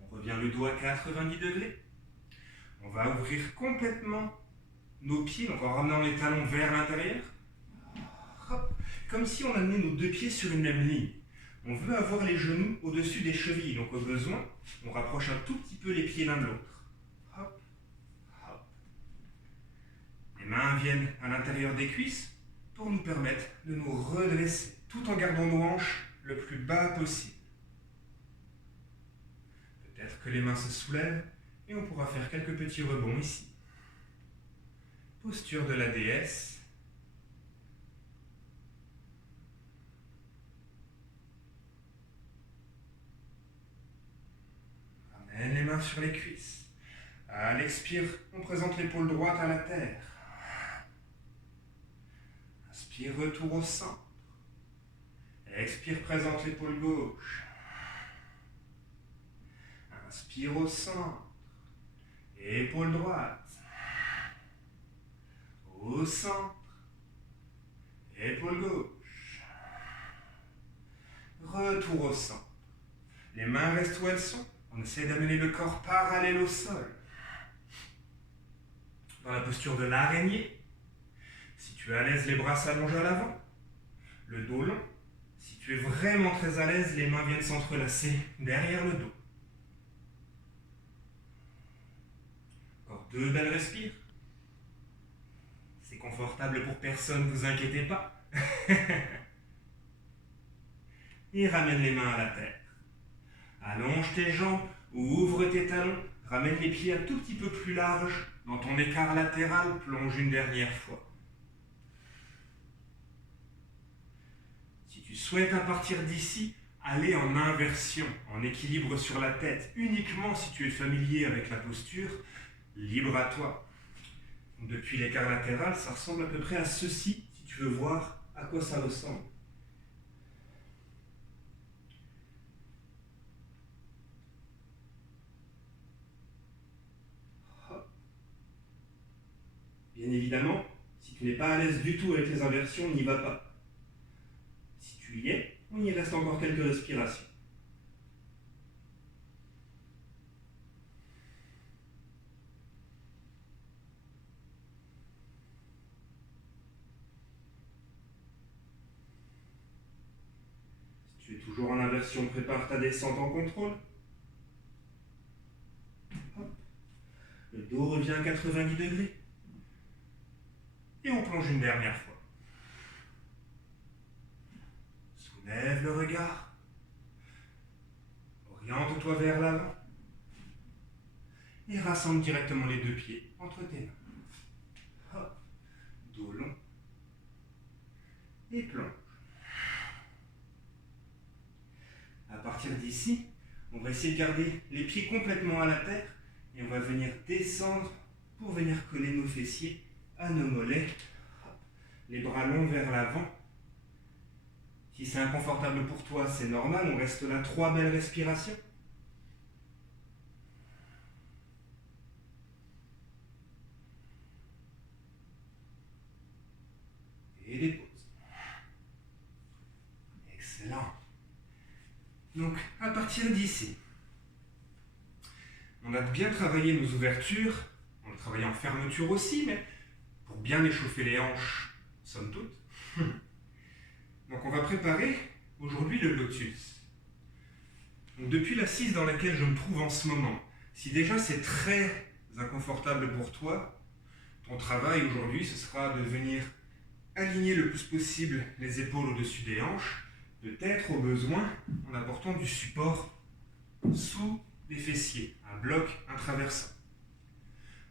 On revient le dos à 90 degrés. On va ouvrir complètement nos pieds, donc en ramenant les talons vers l'intérieur. Hop. Comme si on amenait nos deux pieds sur une même ligne. On veut avoir les genoux au-dessus des chevilles, donc au besoin, on rapproche un tout petit peu les pieds l'un de l'autre. Hop, hop. Les mains viennent à l'intérieur des cuisses pour nous permettre de nous redresser, tout en gardant nos hanches le plus bas possible. Peut-être que les mains se soulèvent et on pourra faire quelques petits rebonds ici. Posture de la déesse. Ramène les mains sur les cuisses. À l'expire, on présente l'épaule droite à la terre. Inspire, retour au centre. Expire, présente l'épaule gauche. Inspire au centre. Épaule droite. Au centre. Épaule gauche. Retour au centre. Les mains restent où elles sont. On essaie d'amener le corps parallèle au sol. Dans la posture de l'araignée. Si tu es à l'aise, les bras s'allongent à l'avant. Le dos long. Si tu es vraiment très à l'aise, les mains viennent s'entrelacer derrière le dos. Encore 2 belles respires. C'est confortable pour personne, ne vous inquiétez pas. Et ramène les mains à la terre. Allonge tes jambes ou ouvre tes talons. Ramène les pieds un tout petit peu plus larges. Dans ton écart latéral, plonge une dernière fois. Si tu souhaites à partir d'ici, aller en inversion, en équilibre sur la tête, uniquement si tu es familier avec la posture, libre à toi. Depuis l'écart latéral, ça ressemble à peu près à ceci, si tu veux voir à quoi ça ressemble. Bien évidemment, si tu n'es pas à l'aise du tout avec les inversions, n'y va pas. Si tu y es, on y reste encore quelques respirations. Si tu es toujours en inversion, prépare ta descente en contrôle. Hop. Le dos revient à 90 degrés. Et on plonge une dernière fois. Soulève le regard. Oriente-toi vers l'avant. Et rassemble directement les deux pieds entre tes mains. Hop. Dos long. Et plonge. À partir d'ici, on va essayer de garder les pieds complètement à la terre. Et on va venir descendre pour venir coller nos fessiers à nos mollets. Les bras longs vers l'avant. Si c'est inconfortable pour toi, c'est normal. On reste là 3 belles respirations. Et dépose. Excellent. Donc, à partir d'ici, on a bien travaillé nos ouvertures. On a travaillé en fermeture aussi, mais pour bien échauffer les hanches, somme toute. Donc on va préparer aujourd'hui le lotus. Donc depuis l'assise dans laquelle je me trouve en ce moment, si déjà c'est très inconfortable pour toi, ton travail aujourd'hui ce sera de venir aligner le plus possible les épaules au-dessus des hanches, peut-être au besoin en apportant du support sous les fessiers, un bloc, un traversant.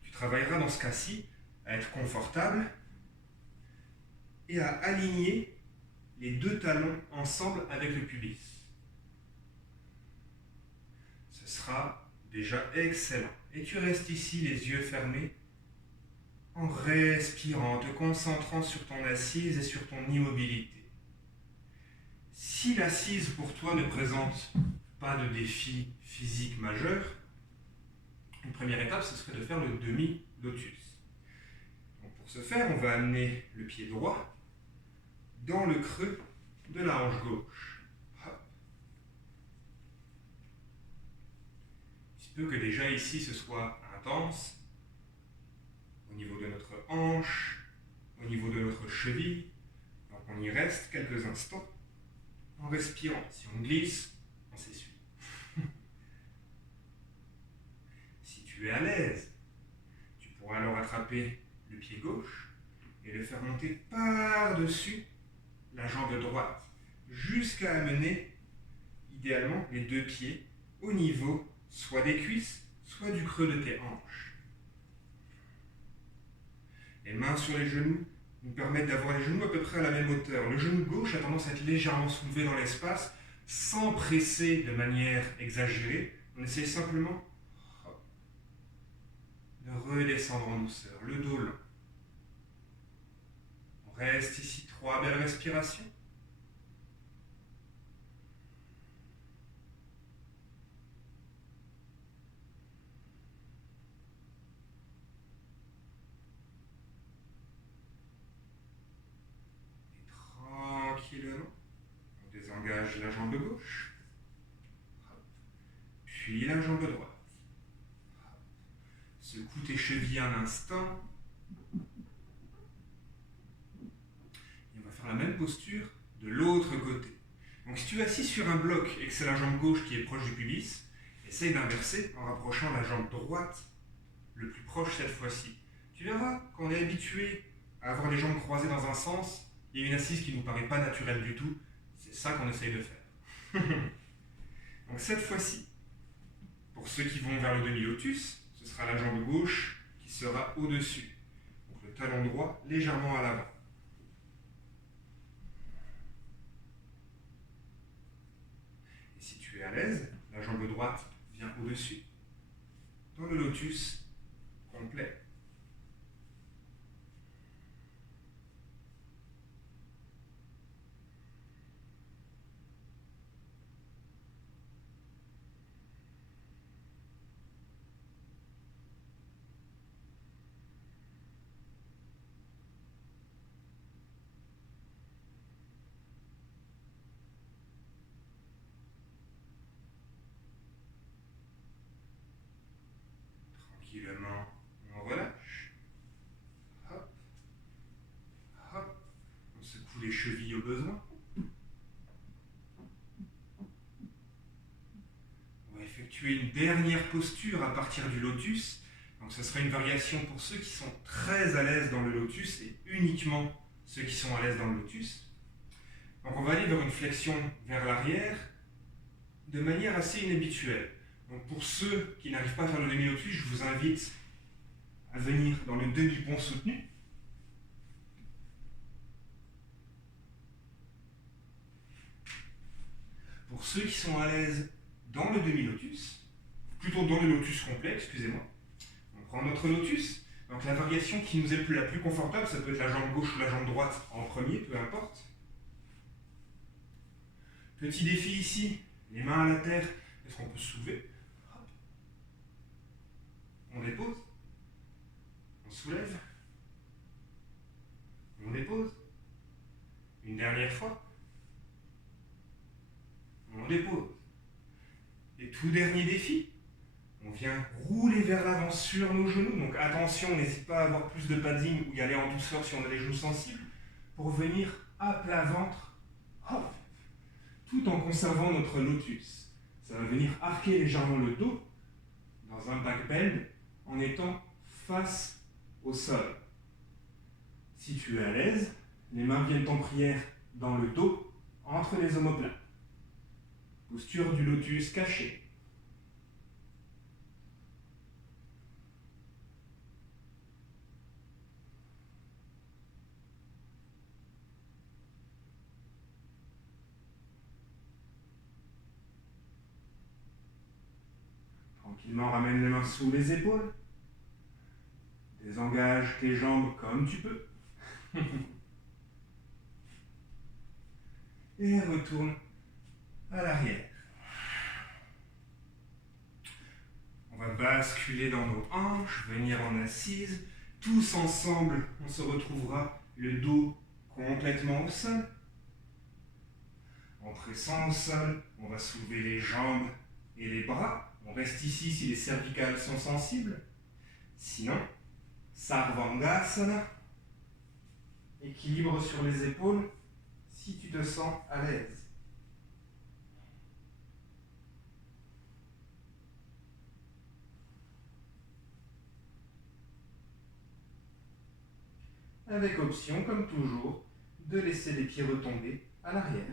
Tu travailleras dans ce cas-ci à être confortable et à aligner les 2 talons ensemble avec le pubis. Ce sera déjà excellent. Et tu restes ici les yeux fermés en respirant, te concentrant sur ton assise et sur ton immobilité. Si l'assise pour toi ne présente pas de défi physique majeur, une première étape, ce serait de faire le demi-lotus. Donc pour ce faire, on va amener le pied droit dans le creux de la hanche gauche. Hop. Il se peut que déjà ici ce soit intense, au niveau de notre hanche, au niveau de notre cheville. Donc on y reste quelques instants en respirant. Si on glisse, on s'essuie. Si tu es à l'aise, tu pourras alors attraper le pied gauche et le faire monter par-dessus la jambe droite, jusqu'à amener, idéalement, les deux pieds au niveau soit des cuisses, soit du creux de tes hanches. Les mains sur les genoux nous permettent d'avoir les genoux à peu près à la même hauteur. Le genou gauche a tendance à être légèrement soulevé dans l'espace, sans presser de manière exagérée. On essaye simplement de redescendre en douceur, le dos lent. On reste ici 3 belles respirations. Tranquillement, on désengage la jambe gauche, puis la jambe droite. Secoue tes chevilles un instant. Et on va faire la même posture de l'autre côté. Donc si tu es assis sur un bloc et que c'est la jambe gauche qui est proche du pubis, essaye d'inverser en rapprochant la jambe droite le plus proche cette fois-ci. Tu verras, quand on est habitué à avoir les jambes croisées dans un sens, il y a une assise qui ne nous paraît pas naturelle du tout. C'est ça qu'on essaye de faire. Donc cette fois-ci, pour ceux qui vont vers le demi-lotus, ce sera la jambe gauche qui sera au-dessus. Donc le talon droit légèrement à l'avant. Et si tu es à l'aise, la jambe droite vient au-dessus, dans le lotus complet. Tranquillement, on relâche. Hop, hop. On secoue les chevilles au besoin. On va effectuer une dernière posture à partir du lotus. Donc ce sera une variation pour ceux qui sont très à l'aise dans le lotus et uniquement ceux qui sont à l'aise dans le lotus. Donc on va aller vers une flexion vers l'arrière de manière assez inhabituelle. Donc pour ceux qui n'arrivent pas à faire le demi-lotus, je vous invite à venir dans le demi-pont soutenu. Pour ceux qui sont à l'aise dans le demi-lotus, plutôt dans le lotus complet, excusez-moi, on prend notre lotus. Donc la variation qui nous est la plus confortable, ça peut être la jambe gauche ou la jambe droite en premier, peu importe. Petit défi ici, les mains à la terre, est-ce qu'on peut se soulever? On dépose, on soulève, on dépose. Une dernière fois, on dépose. Et tout dernier défi, on vient rouler vers l'avant sur nos genoux. Donc attention, n'hésite pas à avoir plus de padding ou y aller en douceur si on a les genoux sensibles, pour venir à plat ventre, hop, tout en conservant notre lotus. Ça va venir arquer légèrement le dos dans un back bend en étant face au sol. Si tu es à l'aise, les mains viennent en prière dans le dos, entre les omoplates. Posture du lotus caché. Tranquillement, ramène les mains sous les épaules. Désengage tes jambes comme tu peux. Et retourne à l'arrière. On va basculer dans nos hanches, venir en assise. Tous ensemble, on se retrouvera le dos complètement au sol. En pressant au sol, on va soulever les jambes et les bras. On reste ici si les cervicales sont sensibles. Sinon, Sarvangasana, équilibre sur les épaules si tu te sens à l'aise. Avec option, comme toujours, de laisser les pieds retomber à l'arrière.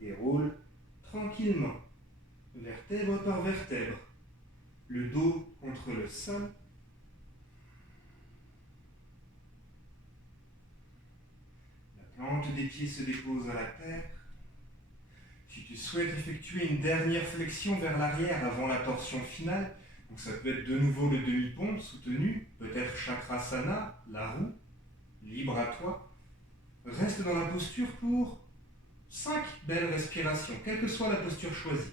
Déroule tranquillement, vertèbre par vertèbre, le dos contre le sol. La plante des pieds se dépose à la terre. Si tu souhaites effectuer une dernière flexion vers l'arrière avant la torsion finale, donc ça peut être de nouveau le demi-pont soutenu, peut-être chakrasana, la roue, libre à toi. Reste dans la posture pour 5 belles respirations, quelle que soit la posture choisie.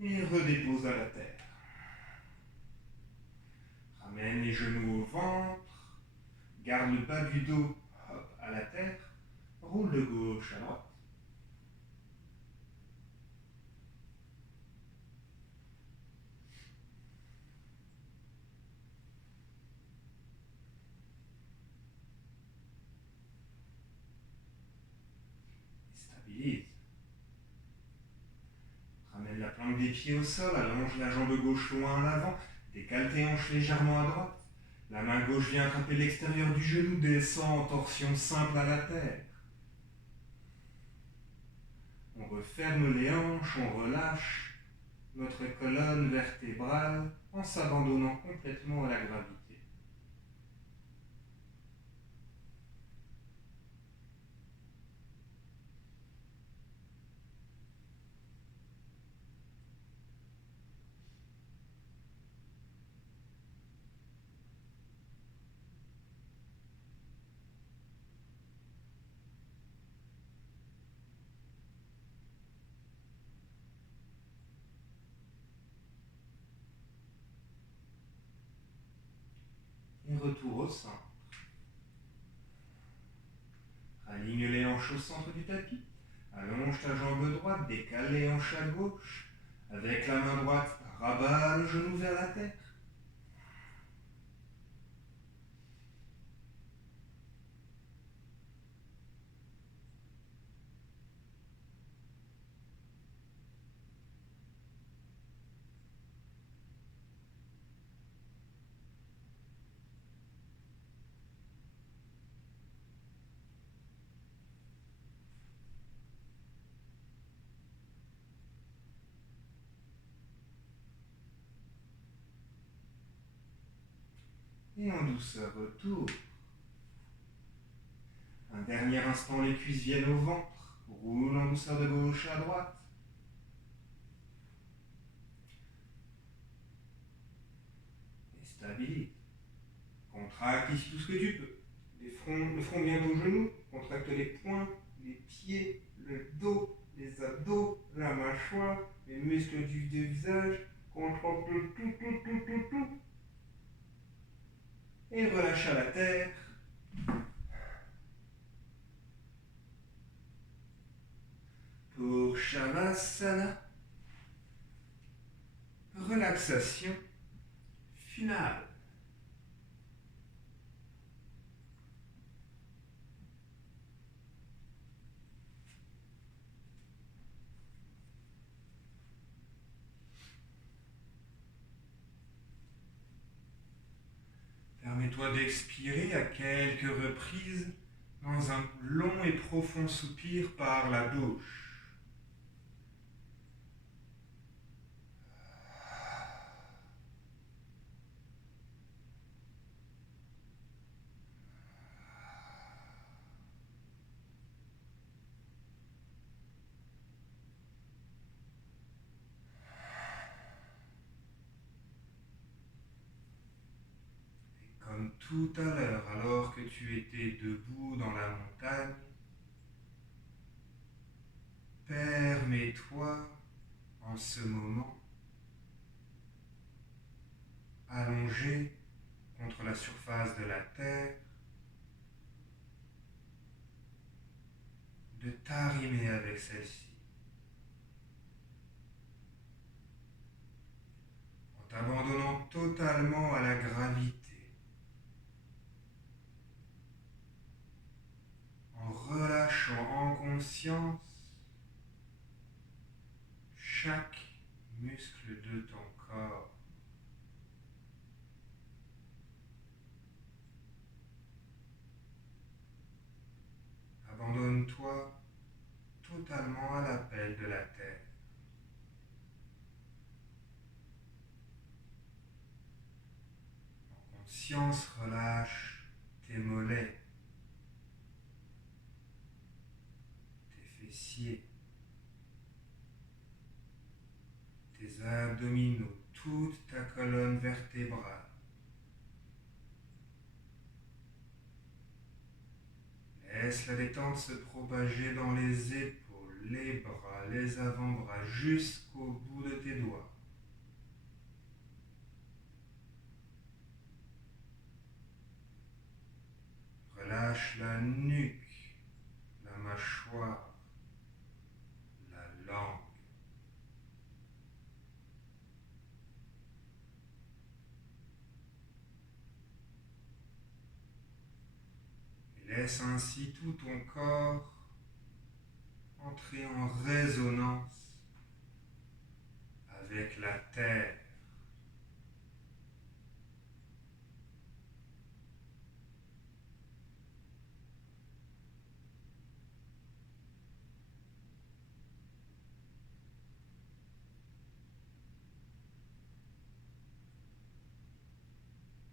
Et redépose à la terre. Ramène les genoux au ventre, garde le bas du dos à la terre, roule de gauche à droite. Stabilise. Ramène la plante des pieds au sol, allonge la jambe gauche loin en avant, décale tes hanches légèrement à droite. La main gauche vient attraper l'extérieur du genou, descend en torsion simple à la terre. On referme les hanches, on relâche notre colonne vertébrale en s'abandonnant complètement à la gravité. Et retour au centre. Aligne les hanches au centre du tapis. Allonge ta jambe droite, décale les hanches à gauche. Avec la main droite, rabat le genou vers la terre. Et en douceur, retour. Un dernier instant, les cuisses viennent au ventre. Roule en douceur de gauche à droite. Et stabilise. Contracte ici tout ce que tu peux. Le front vient au genou. Contracte les poings, les pieds, le dos, les abdos, la mâchoire, les muscles du visage. Contracte tout. Et relâche à la terre. Pour Shavasana, relaxation finale. d'expirer à quelques reprises dans un long et profond soupir par la bouche. Comme tout à l'heure, alors que tu étais debout dans la montagne, permets-toi en ce moment, allongé contre la surface de la terre, de t'arrimer avec celle-ci, en t'abandonnant totalement à la gravité, en relâchant en conscience chaque muscle de ton corps. Abandonne-toi totalement à l'appel de la terre. En conscience, relâche tes mollets, tes fessiers, tes abdominaux, toute ta colonne vertébrale. Laisse la détente se propager dans les épaules, les bras, les avant-bras, jusqu'au bout de tes doigts. Relâche la nuque, la mâchoire, la langue. Et laisse ainsi tout ton corps entrer en résonance avec la terre.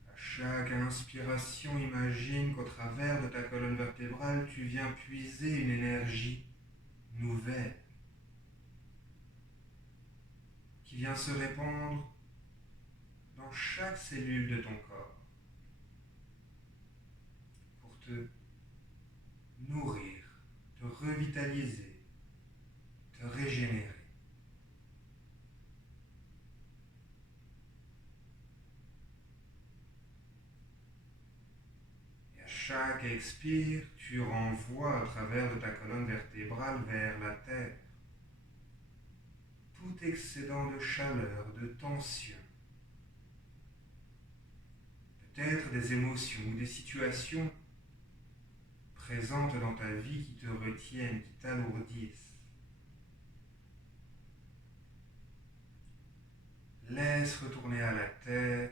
À chaque inspiration, imagine qu'au travers de ta colonne vertébrale, tu viens puiser une énergie nouvelle qui vient se répandre dans chaque cellule de ton corps pour te nourrir, te revitaliser, te régénérer. Et à chaque expire, tu renvoies au travers de ta colonne vertébrale vers la terre tout excédent de chaleur, de tension, peut-être des émotions ou des situations présentes dans ta vie qui te retiennent, qui t'alourdissent. Laisse retourner à la terre.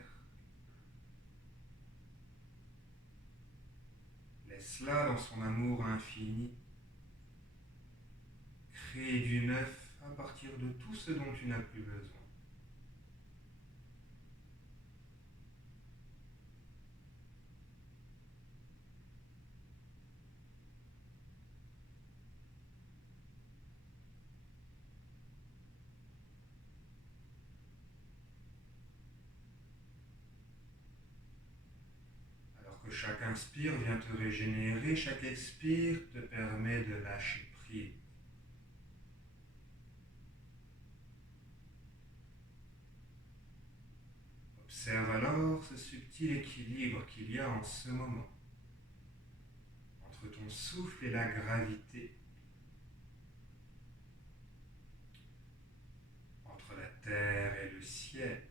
Laisse-la dans son amour infini créer du neuf à partir de tout ce dont tu n'as plus besoin. Alors que chaque inspire vient te régénérer, chaque expire te permet de lâcher prise. Observe alors ce subtil équilibre qu'il y a en ce moment entre ton souffle et la gravité, entre la terre et le ciel,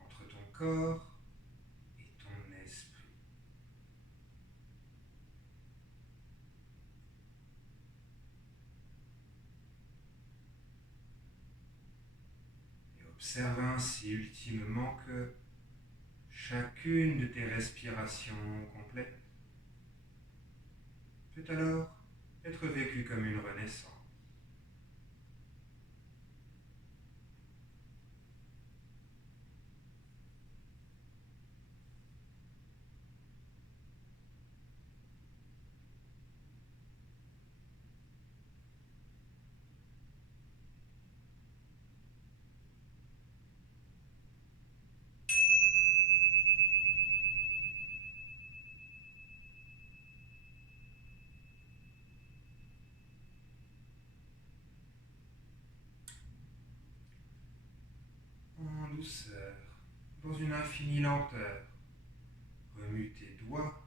entre ton corps et ton esprit. Observe ainsi ultimement que chacune de tes respirations complètes peut alors être vécue comme une renaissance. En douceur, dans une infinie lenteur, remue tes doigts,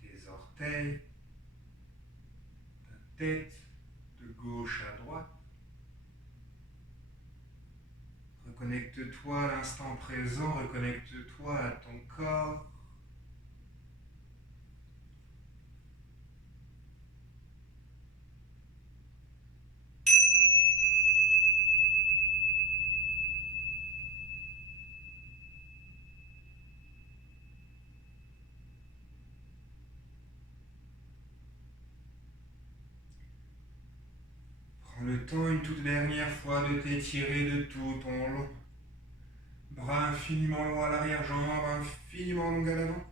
tes orteils, ta tête de gauche à droite. Reconnecte-toi à l'instant présent, reconnecte-toi à ton corps. Prends le temps une toute dernière fois de t'étirer de tout ton long. Bras infiniment long à l'arrière-jambe, infiniment long à l'avant.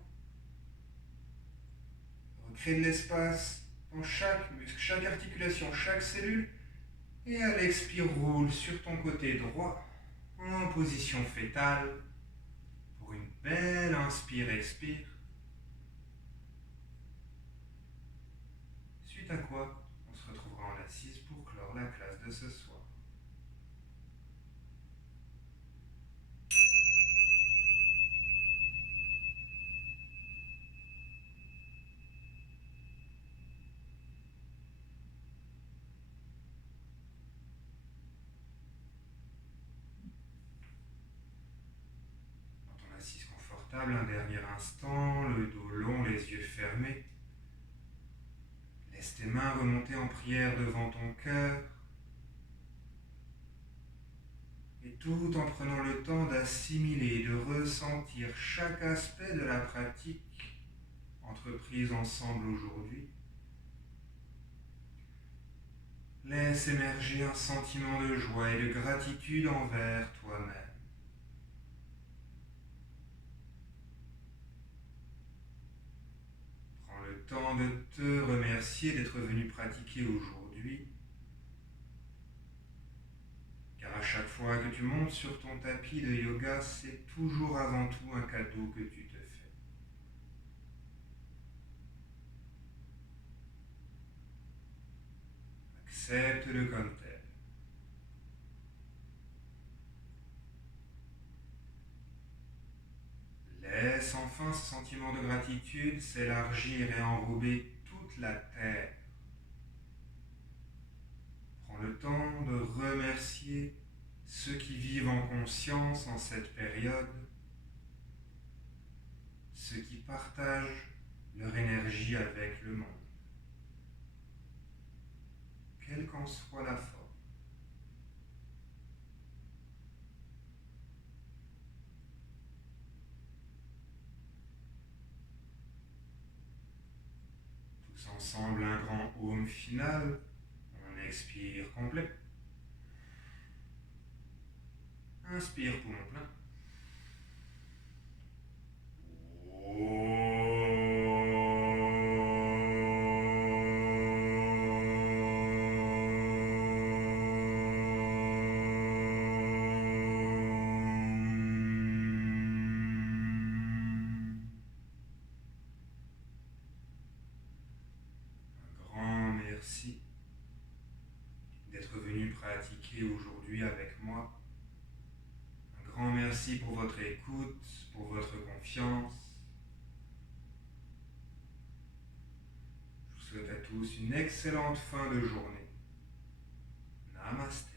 Recrée de l'espace dans chaque muscle, chaque articulation, chaque cellule. Et à l'expire, roule sur ton côté droit en position fétale pour une belle inspire-expire. Suite à quoi, on se retrouvera en assise pour clore la classe de ce soir. Dans ton assise confortable, un dernier instant, le dos long, les yeux fermés. Laisse tes mains remonter en prière devant ton cœur. Et tout en prenant le temps d'assimiler et de ressentir chaque aspect de la pratique entreprise ensemble aujourd'hui. Laisse émerger un sentiment de joie et de gratitude envers toi-même. Prends le temps de te remercier d'être venu pratiquer aujourd'hui. Car à chaque fois que tu montes sur ton tapis de yoga, c'est toujours avant tout un cadeau que tu te fais. Accepte-le comme tel. Laisse enfin ce sentiment de gratitude s'élargir et enrober toute la terre. Prends le temps de remercier ceux qui vivent en conscience en cette période, ceux qui partagent leur énergie avec le monde, quelle qu'en soit la forme. Tous ensemble, un grand Om final. On expire complet. Inspire poumon plein. Un grand merci d'être venu pratiquer aujourd'hui avec moi. Un grand merci pour votre écoute, pour votre confiance. Je vous souhaite à tous une excellente fin de journée. Namasté.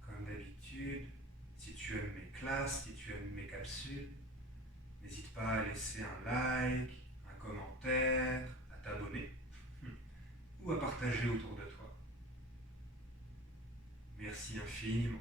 Comme d'habitude, si tu aimes mes capsule, n'hésite pas à laisser un like, un commentaire, à t'abonner ou à partager autour de toi. Merci infiniment.